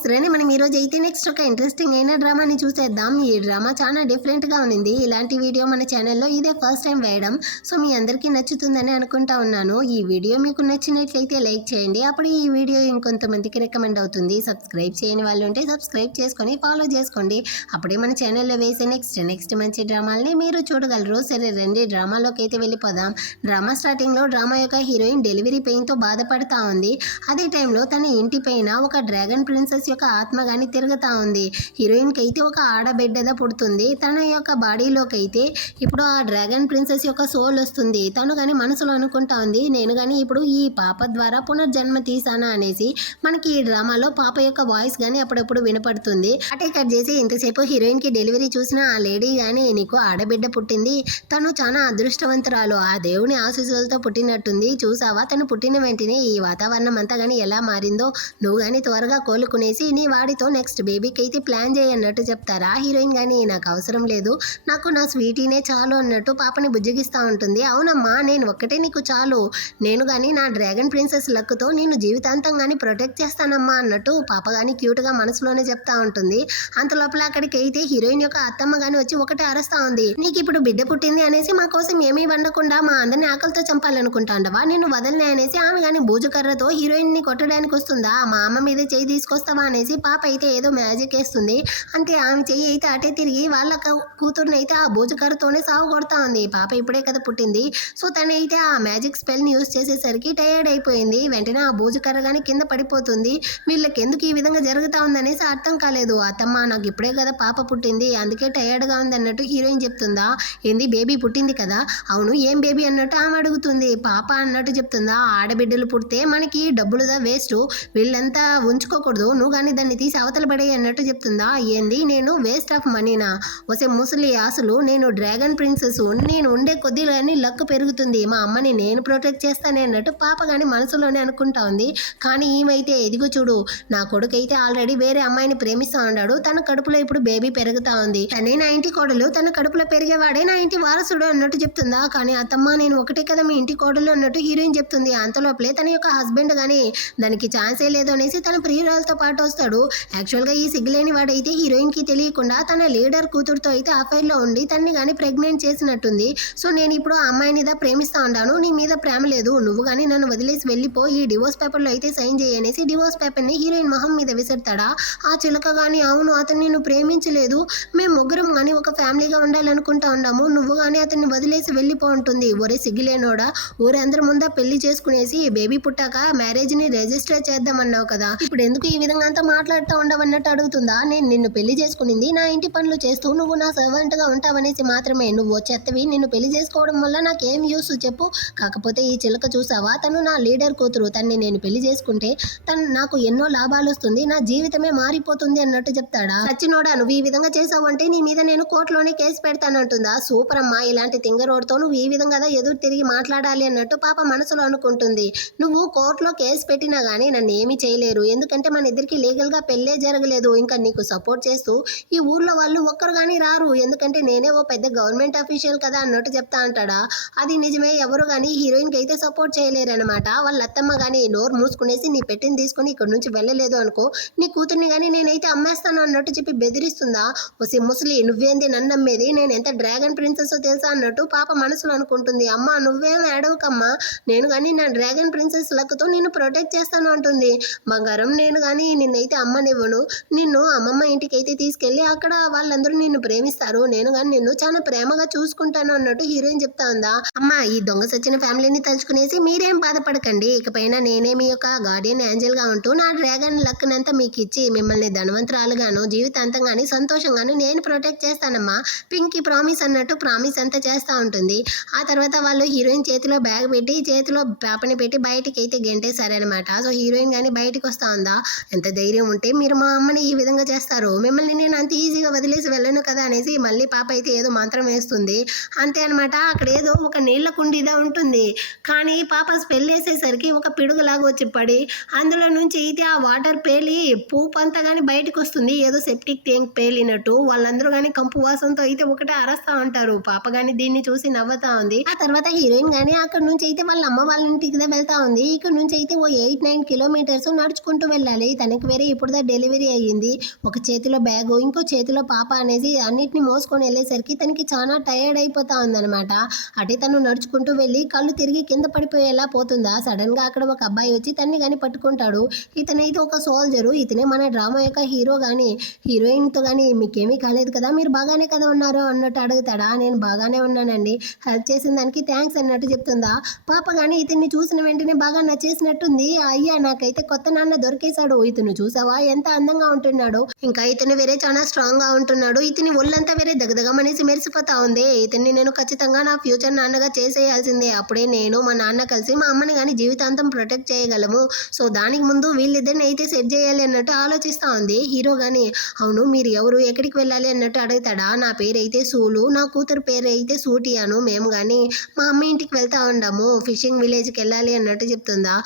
Guys రండి మనం ఈరోజు అయితే నెక్స్ట్ ఒక ఇంట్రెస్టింగ్ అయిన డ్రామాని చూసేద్దాం. ఈ డ్రామా చాలా డిఫరెంట్గా ఉంది. ఇలాంటి వీడియో మన ఛానల్లో ఇదే ఫస్ట్ టైం వేయడం. సో మీ అందరికీ నచ్చుతుందని అనుకుంటా ఉన్నాను. ఈ వీడియో మీకు నచ్చినట్లయితే లైక్ చేయండి. అప్పుడు ఈ వీడియో ఇంకొంతమందికి రికమెండ్ అవుతుంది. సబ్స్క్రైబ్ చేయని వాళ్ళు ఉంటే సబ్స్క్రైబ్ చేసుకొని ఫాలో చేసుకోండి. అప్పుడే మన ఛానల్లో వేసే నెక్స్ట్ మంచి డ్రామాలని మీరు చూడగలరు. సరే రండి డ్రామాలోకి అయితే వెళ్ళిపోదాం. డ్రామా స్టార్టింగ్లో డ్రామా యొక్క హీరోయిన్ డెలివరీ పెయిన్తో బాధపడతా ఉంది. అదే టైంలో తన ఇంటి పైన ఒక డ్రాగన్ ప్రిన్సెస్ యొక్క ఆత్మ గాని తిరుగుతా ఉంది. హీరోయిన్కి అయితే ఒక ఆడబిడ్డద పుడుతుంది. తన యొక్క బాడీలోకి అయితే ఇప్పుడు ఆ డ్రాగన్ ప్రిన్సెస్ యొక్క సోల్ వస్తుంది. తను కానీ మనసులో అనుకుంటా ఉంది, నేను కానీ ఇప్పుడు ఈ పాప ద్వారా పునర్జన్మ తీసానా అనేసి. మనకి ఈ డ్రామాలో పాప యొక్క వాయిస్ కానీ అప్పుడప్పుడు వినపడుతుంది. అటే కట్ చేసి ఇంతసేపు హీరోయిన్కి డెలివరీ చూసిన ఆ లేడీ కానీ నీకు ఆడబిడ్డ పుట్టింది, తను చాలా అదృష్టవంతురాలు, ఆ దేవుని ఆశీస్సులతో పుట్టినట్టుంది, చూసావా తను పుట్టిన వెంటనే ఈ వాతావరణం అంతా కానీ ఎలా మారిందో, నువ్వు కానీ త్వరగా కోలుకునేసి నీ వాడితో నెక్స్ట్ బేబీకి అయితే ప్లాన్ చేయన్నట్టు చెప్తారా. హీరోయిన్ కానీ నాకు అవసరం లేదు, నాకు నా స్వీటీనే చాలు అన్నట్టు పాపని బుజ్జగిస్తూ ఉంటుంది. అవునమ్మా నేను ఒక్కటే నీకు చాలు, నేను కానీ నా డ్రాగన్ ప్రిన్సెస్ లక్తో నేను జీవితాంతం కానీ ప్రొటెక్ట్ చేస్తానమ్మా అన్నట్టు పాప కానీ క్యూట్గా మనసులోనే చెప్తా ఉంటుంది. అంత లోపల అక్కడికి అయితే హీరోయిన్ యొక్క అత్తమ్మ కానీ వచ్చి ఒకటే అరుస్తా ఉంది, నీకు ఇప్పుడు బిడ్డ పుట్టింది అనేసి మా కోసం ఏమీ వండకుండా మా అందరిని ఆకలితో చంపాలనుకుంటాండవా, నేను వదలనే అనేసి ఆమె కానీ బూజుకర్రతో హీరోయిన్ ని కొట్టడానికి వస్తుందా, మా అమ్మ మీద చెయ్యి తీసుకొస్తావా అనేసి పాప అయితే ఏదో మ్యాజిక్ వేస్తుంది. అంటే ఆమె చెయ్యి అయితే అటే తిరిగి వాళ్ళ కూతురుని అయితే ఆ బూజుకర్రతోనే సాగు కొడతా ఉంది. పాప ఇప్పుడే కదా పుట్టింది, సో తనైతే ఆ మ్యాజిక్ స్పెల్ని యూజ్ చేసేసరికి టైర్డ్ అయిపోయింది. వెంటనే ఆ బూజుకర్ర కానీ కింద పడిపోతుంది. వీళ్ళకి ఎందుకు ఈ విధంగా జరుగుతూ ఉందనేసి అర్థం కాలేదు. అత్తమ్మ నాకు ఇప్పుడే కదా పాప పుట్టింది, అందుకే టైర్డ్గా ఉంది అన్నట్టు హీరోయిన్ చెప్తుందా. ఏంది బేబీ పుట్టింది కదా, అవును ఏం బేబీ అన్నట్టు ఆమె అడుగుతుంది. పాప అన్నట్టు చెప్తుందా, ఆడబిడ్డలు పుడితే మనకి డబ్బులుదా వేస్ట్, వీళ్ళంతా ఉంచుకోకూడదు, నువ్వు కానీ దాన్ని తీసి అవతల పడే అన్నట్టు చెప్తుందా. ఏంది నేను వేస్ట్ ఆఫ్ మనీనా, వసే ముసలి అసలు నేను డ్రాగన్ ప్రిన్సెస్, నేను ఉండే కొద్ది కానీ లక్ పెరుగుతుంది, మా అమ్మని నేను ప్రొటెక్ట్ చేస్తానే అన్నట్టు పాప కానీ మనసులోనే అనుకుంటా ఉంది. కానీ ఈమెయితే ఎదిగో చూడు, నా కొడుకు అయితే ఆల్రెడీ వేరే అమ్మాయిని ప్రేమిస్తా ఉన్నాడు, తన కడుపులో ఇప్పుడు బేబీ పెరుగుతా ఉంది, తనే నా ఇంటి కోడలు, తన కడుపులో పెరిగేవాడే నా ఇంటి వారసుడు అన్నట్టు చెప్తుందా. కానీ అత్తమ్మ నేను ఒకటే కదా మీ ఇంటి కోడలు అన్నట్టు హీరోయిన్ చెప్తుంది. అంతలోపలే తన యొక్క హస్బెండ్ కానీ దానికి ఛాన్సే లేదు అనేసి తన ప్రియురాలతో పాటు వస్తాడు. యాక్చువల్గా ఈ సిగ్గులేని వాడైతే హీరోయిన్కి తెలియకుండా తన లీడర్ కూతురుతో అయితే అఫైర్లో ఉండి తన్ని కానీ ప్రెగ్నెంట్ చేసినట్టుంది. సో నేను ఇప్పుడు ఆ అమ్మాయిని ప్రేమిస్తా ఉన్నాను, నీ మీద ప్రేమ లేదు, నువ్వు కానీ నన్ను వదిలేసి వెళ్ళిపో, ఈ డివోర్స్ పేపర్లో అయితే సైన్ చేయనేసి డివోర్స్ పేపర్ని హీరోయిన్ మొహం మీద విసిరుతాడా. ఆ చిలక కానీ అవును అతను నిన్ను ప్రేమించలేదు, మేము ముగ్గురం కానీ ఒక ఫ్యామిలీగా ఉండాలనుకుంటా ఉన్నాము, నువ్వు కానీ అతన్ని వదిలేసి వెళ్ళిపో ఉంటుంది. ఒరే సిగ్గులేనోడా, ఊరందరి ముందా పెళ్లి చేసుకునేసి బేబీ పుట్టాక మ్యారేజ్ని రిజిస్టర్ చేద్దామన్నావు కదా, ఇప్పుడు ఎందుకు ఈ విధంగా అంతా మాట్లాడుతూ ఉండవన్నట్టు అడుగుతుందా. నేను నిన్ను పెళ్లి చేసుకునింది నా ఇంటి పనులు చేస్తూ నువ్వు నా సర్వెంట్గా ఉంటావనేసి మాత్రమే, నువ్వు చెత్తవి, నిన్ను పెళ్లి చేసుకోవడం వల్ల నాకేం యూస్ చెప్పు. కాకపోతే ఈ చిలక చూసావా, తను నా లీడర్ కూతురు, తన్ని నేను పెళ్లి చేసుకుంటే తను నాకు ఎన్నో లాభాలు వస్తుంది, నా జీవితమే మారిపోతుంది అన్నట్టు చెప్తాడా. సచ్చినోడా నువ్వు ఈ విధంగా చేసావంటే నీ మీద నేను కోర్టులోనే కేసు పెడతానంటుందా. సూపర్ అమ్మా, ఇలాంటి తింగరోడ్తో నువ్వు ఈ విధంగా ఎదురు తిరిగి మాట్లాడాలి అన్నట్టు పాప మనసులో అనుకుంటుంది. నువ్వు కోర్టులో కేసు పెట్టినా కానీ నన్ను ఏమీ చేయలేరు, ఎందుకంటే మన ఇద్దరికి లీగల్గా పెళ్ళే జరగలేదు, ఇంకా నీకు సపోర్ట్ చేస్తూ ఈ ఊర్లో వాళ్ళు ఒక్కరు కానీ రారు, ఎందుకంటే నేనే ఓ పెద్ద గవర్నమెంట్ అఫీషియల్ కదా అన్నట్టు చెప్తా అంటాడా. అది నిజమే, ఎవరు కానీ హీరోయిన్కి అయితే సపోర్ట్ చేయలేరనమాట. వాళ్ళ అత్తమ్మ కానీ నోరు మూసుకునేసి నీ పెట్టిని తీసుకుని ఇక్కడ నుంచి వెళ్ళలేదు అనుకో, నీ కూతుర్ని కానీ నేనైతే అమ్మేస్తాను అన్నట్టు చెప్పి బెదిరిస్తుందా. వసి ముసలి నువ్వేంది నన్ను అమ్మేది, నేను ఎంత డ్రాగన్ ప్రిన్సెస్ తెలుసా అన్నట్టు పాప మనసులో అనుకుంటుంది. అమ్మ నువ్వేం ఏడవకమ్మా, నేను కానీ నా డ్రాగన్ ప్రిన్సెస్ లక్తో నేను ప్రొటెక్ట్ చేస్తాను అంటుంది. బంగారం నేను కానీ నిన్నైతే అమ్మనివ్వను, నిన్ను అమ్మమ్మ ఇంటికి అయితే తీసుకెళ్ళి అక్కడ వాళ్ళందరూ నిన్ను ప్రేమిస్తారు, నేను కానీ నిన్ను చాలా ప్రేమగా చూసుకుంటాను అన్నట్టు హీరోయిన్ చెప్తా ఉందా. అమ్మ ఈ దొంగ సచ్చిన ఫ్యామిలీని తలుచుకునేసి మీరేం బాధపడకండి, ఇకపైన నేనే మీ యొక్క గార్డియన్ ఏంజల్ గా ఉంటూ నా డ్రాగన్ లక్ నంతా మీకు ఇచ్చి మిమ్మల్ని ధనవంతురాలుగాను జీవితాంతంగాని సంతోషంగాను నేను ప్రొటెక్ట్ చేస్తానమ్మా, పింకీ ప్రామిస్ అన్నట్టు ప్రామిస్ అంతా చేస్తూ ఉంటుంది. ఆ తర్వాత వాళ్ళు హీరోయిన్ చేతిలో బ్యాగ్ పెట్టి చేతిలో పాపని పెట్టి బయటికి అయితే గెంటేశారనమాట. సో హీరోయిన్ కానీ బయటకు వస్తా ఉందా, ఎంత ధైర్యం ఉంటే మీరు మా అమ్మని ఈ విధంగా చేస్తారు, మిమ్మల్ని నేను అంత ఈజీగా వదిలేసి వెళ్ళను కదా అనేసి మళ్ళీ పాప అయితే ఏదో మంత్రం వేస్తుంది. అంతే అనమాట. అక్కడ ఏదో ఒక నీళ్ల కుండీదా ఉంటుంది, కానీ పాప స్పెల్ వేసేసరికి ఒక పిడుగులాగా వచ్చి పడి అందులో నుంచి అయితే ఆ వాటర్ పేలి పూపు అంతా కానీ బయటకు వస్తుంది, ఏదో సెప్టిక్ ట్యాంక్ పేలినట్టు. వాళ్ళందరూ కానీ కంపు వాసనతో అయితే ఒకటే అరస్తా ఉంటారు. పాప కానీ దీన్ని చూసి నవ్వుతా ఉంది. ఆ తర్వాత హీరోయిన్ కానీ అక్కడ నుంచి అయితే వాళ్ళ అమ్మ వాళ్ళ ఇంటికి వెళ్తా ఉంది. ఇక్కడ నుంచి అయితే ఓ 8-9 కిలోమీటర్స్ నడుచుకుంటూ వెళ్ళాలి. తనకి వేరే ఇప్పుడు డెలివరీ అయ్యింది. ఒక చేతిలో బ్యాగు, ఇంకో చేతిలో పాప అనేసి అన్నిటిని మోసుకొని వెళ్ళేసరికి తనకి చాలా టైర్డ్ అయిపోతా ఉందనమాట. అటే తను నడుచుకుంటూ వెళ్ళి కళ్ళు తిరిగి కింద పడిపోయేలా పోతుందా, సడన్గా అక్కడ ఒక అబ్బాయి వచ్చి తన్ని కానీ పట్టుకుంటాడు. ఇతనైతే ఒక సోల్జరు, ఇతనే మన డ్రామా యొక్క హీరో కానీ హీరోయిన్తో కానీ మీకేమీ కాలేదు కదా, మీరు బాగానే కదా ఉన్నారు అన్నట్టు అడుగుతాడా. నేను బాగానే ఉన్నానండి, హెల్ప్ చేసిన దానికి థ్యాంక్స్ అన్నట్టు చెప్తుందా. పాప కానీ ఇతన్ని చూసిన వెంటనే బాగా నచ్చేసినట్టుంది. అయ్యా నాకైతే కొత్త నాన్న దొరికేశాడు, ఇతను చూసావా ఎంత అందంగా ఉంటున్నాడు, ఇంకా ఇతను వేరే చాలా స్ట్రాంగ్ గా ఉంటున్నాడు, ఇతని ఒళ్ళంతా వేరే దగదగమనేసి మెరిసిపోతా ఉంది. ఇతన్ని నేను ఖచ్చితంగా నా ఫ్యూచర్ నాన్నగా చేసేయాల్సిందే, అప్పుడే నేను మా నాన్న కలిసి మా అమ్మని కానీ జీవితాంతం ప్రొటెక్ట్ చేయగలము. సో దానికి ముందు వీళ్ళిద్దరిని అయితే సెట్ చేయాలి అన్నట్టు ఆలోచిస్తా ఉంది హీరో గాని. అవును మీరు ఎవరు, ఎక్కడికి వెళ్ళాలి అన్నట్టు అడుగుతాడా. నా పేరైతే సూలు, నా కూతురు పేరు అయితే సూటియాను, మేము కానీ మా అమ్మ ఇంటికి వెళ్తా ఉండాము, ఫిషింగ్ విలేజ్కి వెళ్ళాలి అన్నట్టు చెప్తుందా.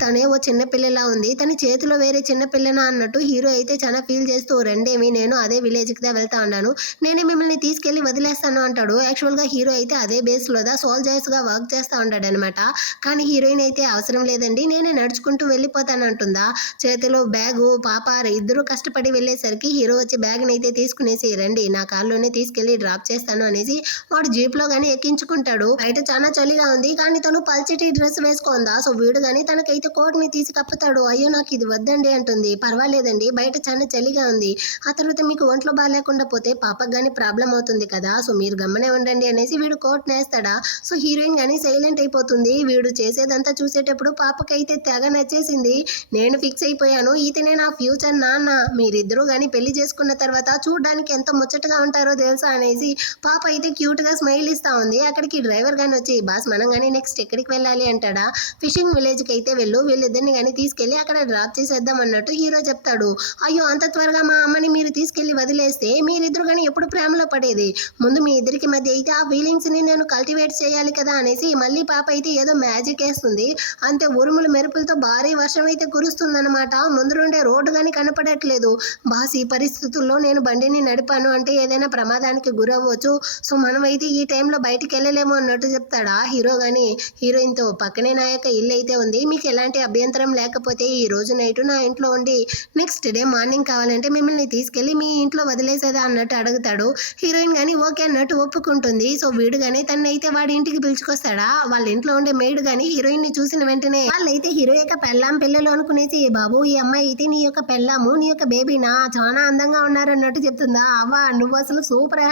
తనే ఓ చిన్న పిల్లలా ఉంది, తన చేతిలో వేరే చిన్న పిల్లనా అన్నట్టు హీరో అయితే చాలా ఫీల్ చేస్తూ, రెండేమి నేను అదే విలేజ్కి వెళ్తా ఉన్నాను, నేనే మిమ్మల్ని తీసుకెళ్లి వదిలేస్తాను అంటాడు. యాక్చువల్గా హీరో అయితే అదే బేస్లోదా సోల్జర్స్గా వర్క్ చేస్తూ ఉంటాడు అనమాట. కానీ హీరోయిన్ అయితే అవసరం లేదండి నేనే నడుచుకుంటూ వెళ్ళిపోతాను అంటుందా. చేతిలో బ్యాగు పాప ఇద్దరు కష్టపడి వెళ్ళేసరికి హీరో వచ్చి బ్యాగ్ని అయితే తీసుకునేసి, రండి నా కార్లోనే తీసుకెళ్లి డ్రాప్ చేస్తాను అనేసి వాడు జీప్లో కానీ ఎక్కించుకుంటాడు. బయట చాలా చలిగా ఉంది కానీ తను పల్చటి డ్రెస్ వేసుకుందా. సో వీడు కానీ తనకైతే కోట్ని తీసి కప్పుతాడు. అయ్యో నాకు ఇది వద్దండి అంటుంది. పర్వాలేదండి బయట చాలా చలిగా ఉంది, ఆ తర్వాత మీకు ఒంట్లో బాగాలేకుండా పోతే పాపకు కానీ ప్రాబ్లం అవుతుంది కదా, సో మీరు గమ్మనే ఉండండి అనేసి వీడు కోట్ నేస్తాడా. సో హీరోయిన్ కానీ సైలెంట్ అయిపోతుంది. వీడు చేసేదంతా చూసేటప్పుడు పాపకైతే తెగ నచ్చేసింది. నేను ఫిక్స్ అయిపోయాను, ఇతనే నా ఫ్యూచర్ నాన్న, మీరిద్దరూ కానీ పెళ్లి చేసుకున్న తర్వాత చూడడానికి ఎంత ముచ్చటగా ఉంటారో తెలుసా అనేసి పాప అయితే క్యూట్ గా స్మైల్ ఇస్తా ఉంది. అక్కడికి డ్రైవర్ గాని వచ్చి, బాస్ మనం కానీ నెక్స్ట్ ఎక్కడికి వెళ్ళాలి అంటాడా. ఫిషింగ్ విలేజ్ కి అయితే వెళ్ళు, వీళ్ళిద్దరిని కానీ తీసుకెళ్లి అక్కడ డ్రాప్ చేసేద్దాం అన్నట్టు హీరో చెప్తాడు. అయ్యో అంత త్వరగా మా అమ్మని మీరు తీసుకెళ్లి వదిలేస్తే మీరిద్దరు కానీ ఎప్పుడు ప్రేమలో పడేది, ముందు మీ ఇద్దరికి మధ్య అయితే ఆ ఫీలింగ్స్ ని నేను కల్టివేట్ చేయాలి కదా అనేసి మళ్ళీ పాప అయితే ఏదో మ్యాజిక్ వేస్తుంది. అంతే ఉరుములు మెరుపులతో భారీ వర్షం అయితే కురుస్తుందన్నమాట. ముందు నుండే రోడ్డు కానీ కనపడట్లేదు. బాస్ ఈ పరిస్థితుల్లో నేను బండిని నడిపాను అంటే ఏదైనా ప్రమాదానికి గురవ్వచ్చు, సో మనం అయితే ఈ టైంలో బయటికి వెళ్ళలేము అన్నట్టు చెప్తాడా హీరో కానీ హీరోయిన్తో. పక్కనే నా యొక్క ఇల్లు అయితే ఉంది, మీకు ఎలాంటి అభ్యంతరం లేకపోతే ఈ రోజు నైట్ నా ఇంట్లో ఉండి నెక్స్ట్ డే మార్నింగ్ కావాలంటే మిమ్మల్ని తీసుకెళ్లి మీ ఇంట్లో వదిలేసేదా అన్నట్టు అడుగుతాడు. హీరోయిన్ కానీ ఓకే అన్నట్టు ఒప్పుకుంటుంది. సో వీడు కానీ తను అయితే వాడి ఇంటికి పిలుచుకొస్తాడా. వాళ్ళ ఇంట్లో ఉండే మేడ్ కానీ హీరోయిన్ ని చూసిన వెంటనే వాళ్ళైతే హీరో యొక్క పెళ్ళాం పిల్లలు అనుకునేసి, బాబు ఈ అమ్మాయి అయితే నీ యొక్క పెళ్ళాము, నీ యొక్క బేబీనా, చాలా అందంగా ఉన్నారు అన్నట్టు చెప్తుందా. అవ్వ నువ్వు అసలు సూపర్,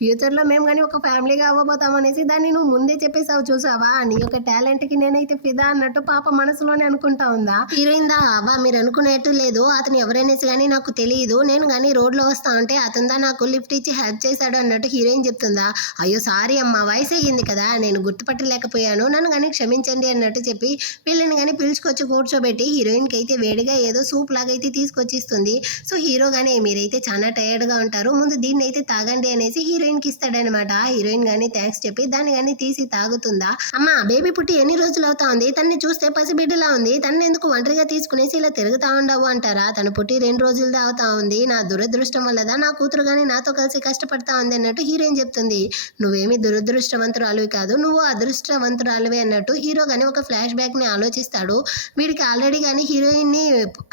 ఫ్యూచర్ లో మేము కానీ ఒక ఫ్యామిలీగా అవ్వబోతాం అనేసి దాన్ని నువ్వు ముందే చెప్పేసావు చూసావా, నీ యొక్క టాలెంట్ కి నేనైతే ఫిదా అన్నట్టు పాప మనసులోనే అనుకుంటా ఉందా. హీరోయిన్ దా, అవ్వ మీరు అనుకునేట్టు లేదు, అతను ఎవరైనేసి కానీ నాకు తెలియదు, నేను కానీ రోడ్ లో వస్తా ఉంటే అతనిదా నాకు లిఫ్ట్ ఇచ్చి హెల్ప్ చేశాడు అన్నట్టు హీరోయిన్ చెప్తుందా. అయ్యో సారీ అమ్మ, వయసు అయ్యింది కదా నేను గుర్తుపట్టలేకపోయాను, నన్ను కానీ క్షమించండి అన్నట్టు చెప్పి వీళ్ళని కానీ పిలుచుకొచ్చి కూర్చోబెట్టి హీరోయిన్ కి అయితే వేడిగా ఏదో సూప్ లాగా అయితే తీసుకొచ్చి ఇస్తుంది. సో హీరో గానీ మీరైతే చాలా టైర్డ్ గా ఉంటారు, ముందు దీన్ని అయితే తాగండి అనేసి హీరోయిన్ కి ఇస్తాడనమాట. హీరోయిన్ గానీ థ్యాంక్స్ చెప్పి దాన్ని కానీ తీసి తాగుతుందా. అమ్మ బేబీ పుట్టి ఎన్ని రోజులు అవుతా ఉంది, తన్ని చూస్తే పసిబిడ్డలా ఉంది, తన్ని ఎందుకు ఒంటరిగా తీసుకునేసి ఇలా తిరుగుతా ఉండవు అంటారా. తను పుట్టి 2 రోజులు అవుతా ఉంది, నా దురదృష్టం వల్లదా నా కూతురు గానీ నాతో కలిసి కష్టపడతా ఉంది అన్నట్టు హీరోయిన్ చెప్తుంది. నువ్వేమి దురదృష్టవంతురాలువి కాదు, నువ్వు అదృష్టవంతురాలువే అన్నట్టు హీరో గానీ ఒక ఫ్లాష్ బ్యాక్ ని ఆలోచిస్తాడు. వీడికి ఆల్రెడీ కానీ హీరోయిన్ ని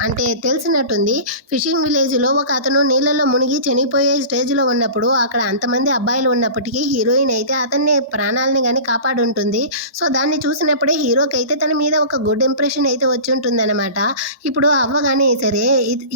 అంటే తెలిసినట్టుంది. ఫిషింగ్ విలేజ్ లో ఒక అతను నీళ్ళలో మునిగి చనిపోయే స్టేజ్ లో ఉన్నప్పుడు అక్కడ అంతమంది అబ్బాయిలు ఉన్నప్పటికీ హీరోయిన్ అయితే అతన్ని ప్రాణాలని కానీ కాపాడుంటుంది. సో దాన్ని చూసినప్పుడే హీరోకి అయితే తన మీద ఒక గుడ్ ఇంప్రెషన్ అయితే వచ్చి ఉంటుంది అనమాట. ఇప్పుడు అవ్వ కానీ సరే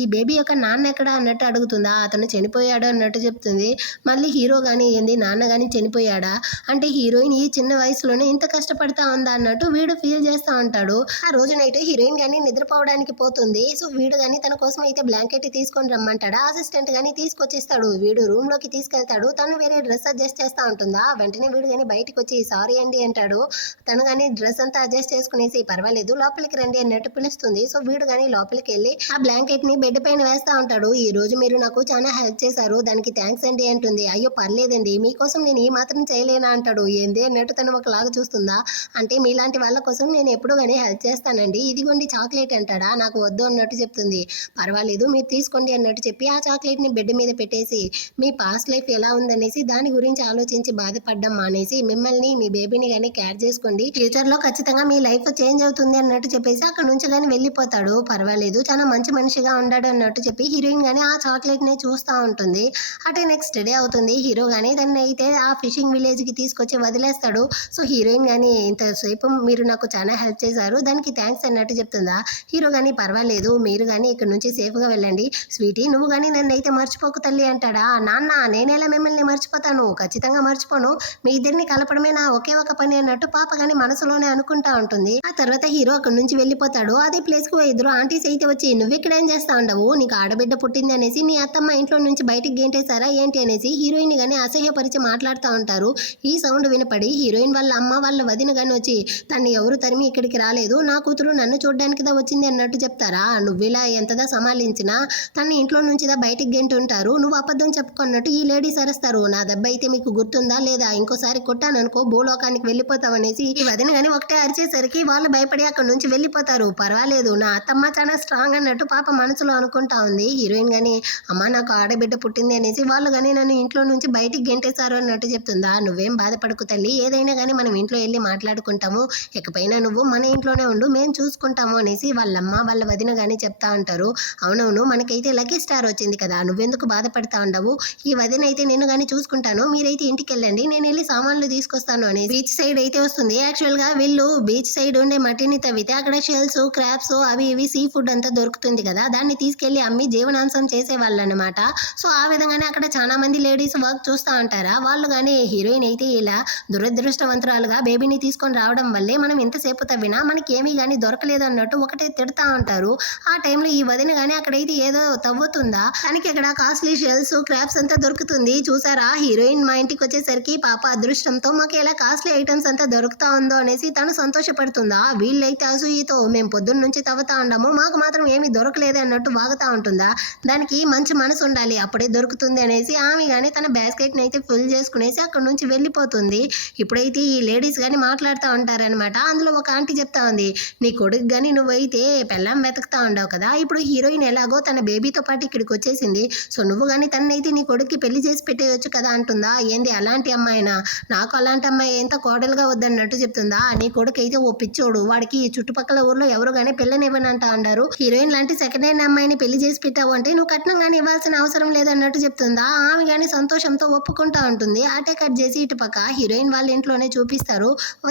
ఈ బేబీ యొక్క నాన్న ఎక్కడ అన్నట్టు అడుగుతుందా. అతను చనిపోయాడు అన్నట్టు చెప్తుంది. మళ్ళీ హీరో కానీ ఏంది నాన్న కానీ చనిపోయాడా అంటే హీరోయిన్ ఈ చిన్న వయసులోనే ఇంత కష్టపడతా ఉందా అన్నట్టు వీడు ఫీల్ చేస్తూ ఉంటాడు. ఆ రోజు నైట్ హీరోయిన్ కానీ నిద్రపోవడానికి పోతుంది. సో వీడు కానీ తన కోసం అయితే బ్లాంకెట్ తీసుకొని రమ్మంటాడా. అసిస్టెంట్ కానీ తీసుకొచ్చేస్తాడు. వీడు రూమ్ లోకి తీసుకెళ్తాడు. తను వేరే డ్రెస్ అడ్జస్ట్ చేస్తూ ఉంటుందా. వెంటనే వీడు కానీ బయటకు వచ్చి సారీ అండి అంటాడు. తను కానీ డ్రెస్ అంతా అడ్జస్ట్ చేసుకునేసి పర్వాలేదు లోపలికి రండి అన్నట్టు పిలుస్తుంది. సో వీడు కానీ లోపలికి వెళ్ళి ఆ బ్లాంకెట్ ని బెడ్ పైన వేస్తా ఉంటాడు. ఈ రోజు మీరు నాకు చాలా హెల్ప్ చేశారు, దానికి థ్యాంక్స్ అండి అంటుంది. అయ్యో పర్లేదండి, మీకోసం నేను ఈ మాత్రం చేయలేనా అంటాడు. ఏంది అన్నట్టు తను ఒకలాగా చూస్తుందా. అంటే మీలాంటి వాళ్ళ కోసం నేను ఎప్పుడు కానీ హెల్ప్ చేస్తానండి, ఇదిగోండి చాక్లెట్ అంటాడా. నాకు వద్దు అన్నట్టు చెప్తుంది. పర్వాలేదు మీరు తీసుకోండి అన్నట్టు చెప్పి ఆ చాక్లెట్ ని బెడ్ మీద పెట్టేసి మీ పాస్ట్ లైఫ్ ఎలా ఉందనేసి దాని గురించి ఆలోచించి బాధపడడం మానేసి మిమ్మల్ని మీ బేబీని కానీ కేర్ చేసుకోండి, ఫ్యూచర్ లో ఖచ్చితంగా మీ లైఫ్ చేంజ్ అవుతుంది అన్నట్టు చెప్పేసి అక్కడ నుంచి కానీ వెళ్ళిపోతాడు. పర్వాలేదు చాలా మంచి మనిషిగా ఉండాడు అన్నట్టు చెప్పి హీరోయిన్ గానీ ఆ చాక్లెట్‌ని చూస్తా ఉంటుంది. అటే నెక్స్ట్ డే అవుతుంది. హీరో గానీ దాన్నయితే ఆ ఫిషింగ్ విలేజ్‌కి తీసుకొచ్చి వదిలేస్తాడు. సో, హీరోయిన్ గానీ ఇంతసేపు మీరు నాకు చాలా హెల్ప్ చేశారు. దానికి థాంక్స్ అన్నట్టు చెప్తుందా. హీరో గానీ పర్వాలేదు. మీరు గానీ ఇక్కడి నుంచి సేఫ్‌గా వెళ్ళండి. స్వీటీ నువ్వు గానీ నన్నయితే మర్చిపోకు తల్లి అంటాడా. నాన్న నేనెలా మిమ్మల్ని మర్చిపోతాను. ఖచ్చితంగా మర్చిపోను. మీ ఇద్దరిని కలపడమే నా ఒకే ఒక పని అన్నట్టు పాప గానీ మనసులోనే అనుకుంటా ఉంటుంది. ఆ తర్వాత హీరో అక్కడి నుంచి వెళ్ళిపోతాడు. అదే ప్లేస్‌కి ఇద్దరు ఆంటీస్ అయితే వచ్చి నువ్విక్కడేం చేస్తా ఉండవు. నీకు ఆడబిడ్డ పుట్టింది అనేసి నీ అత్తమ్మ ఇంట్లో నుంచి బయటికి గెంటేశారా ఏంటి అనేసి హీరోయిన్ గానీ అసహ్యపరిచి మాట్లాడుతా ఉంటారు. ఈ సౌండ్ వినపడి హీరోయిన్ వాళ్ళ అమ్మ వాళ్ళ వదిన గాని వచ్చి తన్ని ఎవరు తరిమి ఇక్కడికి రాలేదు. నా కూతురు నన్ను చూడ్డానికిదా వచ్చింది అన్నట్టు చెప్తారా. నువ్విలా ఎంతదా సమాలించినా తన్ని ఇంట్లో నుంచిదా బయటికి గెంటుంటారు. నువ్వు అబద్ధం చెప్పుకున్నట్టు ఈ లేడీస్ అరుస్తారు. నా దెబ్బ అయితే మీకు గుర్తుందా లేదా ఇంకోసారి కొట్టాననుకో భూలోకానికి వెళ్ళిపోతావనేసి ఈ వదిన గాని ఒకటే అరిచేసరికి వాళ్ళు భయపడి అక్కడి నుంచి వెళ్ళిపోతారు. పర్వాలేదు నా అత్తమ్మ చాలా స్ట్రాంగ్ అన్నట్టు పాప మనసులో అనుకుంటా ఉంది. హీరోయిన్ గాని అమ్మ నాకు ఆడబిడ్డ పుట్టింది అనేసి వాళ్ళు గాని నన్ను ఇంట్లో నుంచి బయటికి గెంటేశారు అన్నట్టు చెప్తుందా. నువ్వేం బాధపడకు తల్లి. ఏదైనా గానీ మనం ఇంట్లో వెళ్ళి మాట్లాడుకుంటాము. ఇకపైన నువ్వు మన ఇంట్లోనే ఉండు. మేము చూసుకుంటాము అనేసి వాళ్ళమ్మ వాళ్ళ వదిన గానీ చెప్తా ఉంటారు. అవునవును మనకైతే లక్కీ స్టార్ వచ్చింది కదా. నువ్వెందుకు బాధపడతా ఉండవు. ఈ వదిన అయితే నేను గానీ చూసుకుంటాను. మీరైతే ఇంటికెళ్ళండి. నేను వెళ్ళి సామాన్లు తీసుకొస్తాను అని బీచ్ సైడ్ అయితే వస్తుంది. యాక్చువల్‌గా వీళ్ళు బీచ్ సైడ్ ఉండే మట్టిని తవ్వితే అక్కడ షెల్స్, క్రాబ్స్ అవి ఇవి సీ ఫుడ్ అంతా దొరుకుతుంది కదా. దాన్ని తీసుకెళ్ళి అమ్మి జీవనాంశం చేసేవాళ్ళనమాట. సో, ఆ విధంగానే అక్కడ చాలా మంది లేడీస్ వర్క్ చూస్తా ఉంటారా. వాళ్ళు గానీ హీరోయిన్ అయితే ఇలా దురదృష్టవంతురాలుగా బేబీని తీసుకొని రావడం వల్లే మనం ఎంతసేపు తవ్వినా మనకేమీ గానీ దొరకలేదు అన్నట్టు ఒకటే తిడతా ఉంటారు. ఆ టైంలో ఈ వదిన గానీ అక్కడైతే ఏదో తవ్వుతుందా తనకి అక్కడ కాస్ట్లీ షెల్స్, క్రాబ్స్ అంతా దొరుకుతుంది. చూసారా హీరోయిన్ మా ఇంటికి వచ్చేసరికి పాప అదృష్టంతో మాకు ఎలా కాస్ట్లీ ఐటమ్స్ అంతా దొరుకుతా ఉందో అనేసి తను సంతోషపడుతుందా. వీళ్ళైతే అసూయతో మేము పొద్దున్న నుంచి తవ్వుతా ఉండము మాకు మాత్రం ఏమీ దొరకలేదు అన్నట్టు వాగుతా ఉంటుందా. దానికి మంచి మనసు ఉండాలి అప్పుడే దొరుకుతుంది అనేసి ఆమె గానీ తన బాస్కెట్‌ని అయితే ఫుల్ చేసుకునేసి అక్కడి నుంచి వెళ్ళిపోతుంది. ఇప్పుడైతే ఈ లేడీస్ గానీ మాట్లాడుతూ ఉంటారనమాట. అందులో ఒక ఆంటీ చెప్తా ఉంది. నీ కొడుకు గానీ నువ్వైతే పెళ్ళాం వెతుకుతా ఉండవు కదా. ఇప్పుడు హీరోయిన్ ఎలాగో తన బేబీతో పాటు ఇక్కడికి వచ్చేసింది. సో, నువ్వు గానీ తననైతే నీ కొడుక్కి పెళ్లి చేసి పెట్టేయొచ్చు కదా అంటుందా. ఏంది అలాంటి అమ్మాయినా. నాకు అలాంటి అమ్మాయి ఎంత కోడలుగా వద్దన్నట్టు చెప్తుందా. నీ కొడుకు అయితే ఓ పిచ్చోడు. వాడికి ఈ చుట్టుపక్కల ఊర్లో ఎవరు గానీ పెళ్ళనివ్వనంటా అన్నారు. హీరోయిన్ లాంటి సెకండ్ హ్యాండ్ అమ్మాయిని పెళ్లి చేసి పెట్టావు అంటే నువ్వు కట్నం గానీ ఇవ్వాల్సిన అవసరం లేదన్నట్టు చెప్తుందా. ఆమె గానీ సంతోషంతో ఒప్పుకుంటా ఉంటుంది. అటే కట్ చేసి ఇటు పక్క హీరోయిన్ వాళ్ళ ఇంట్లోనే చూపిస్తారు.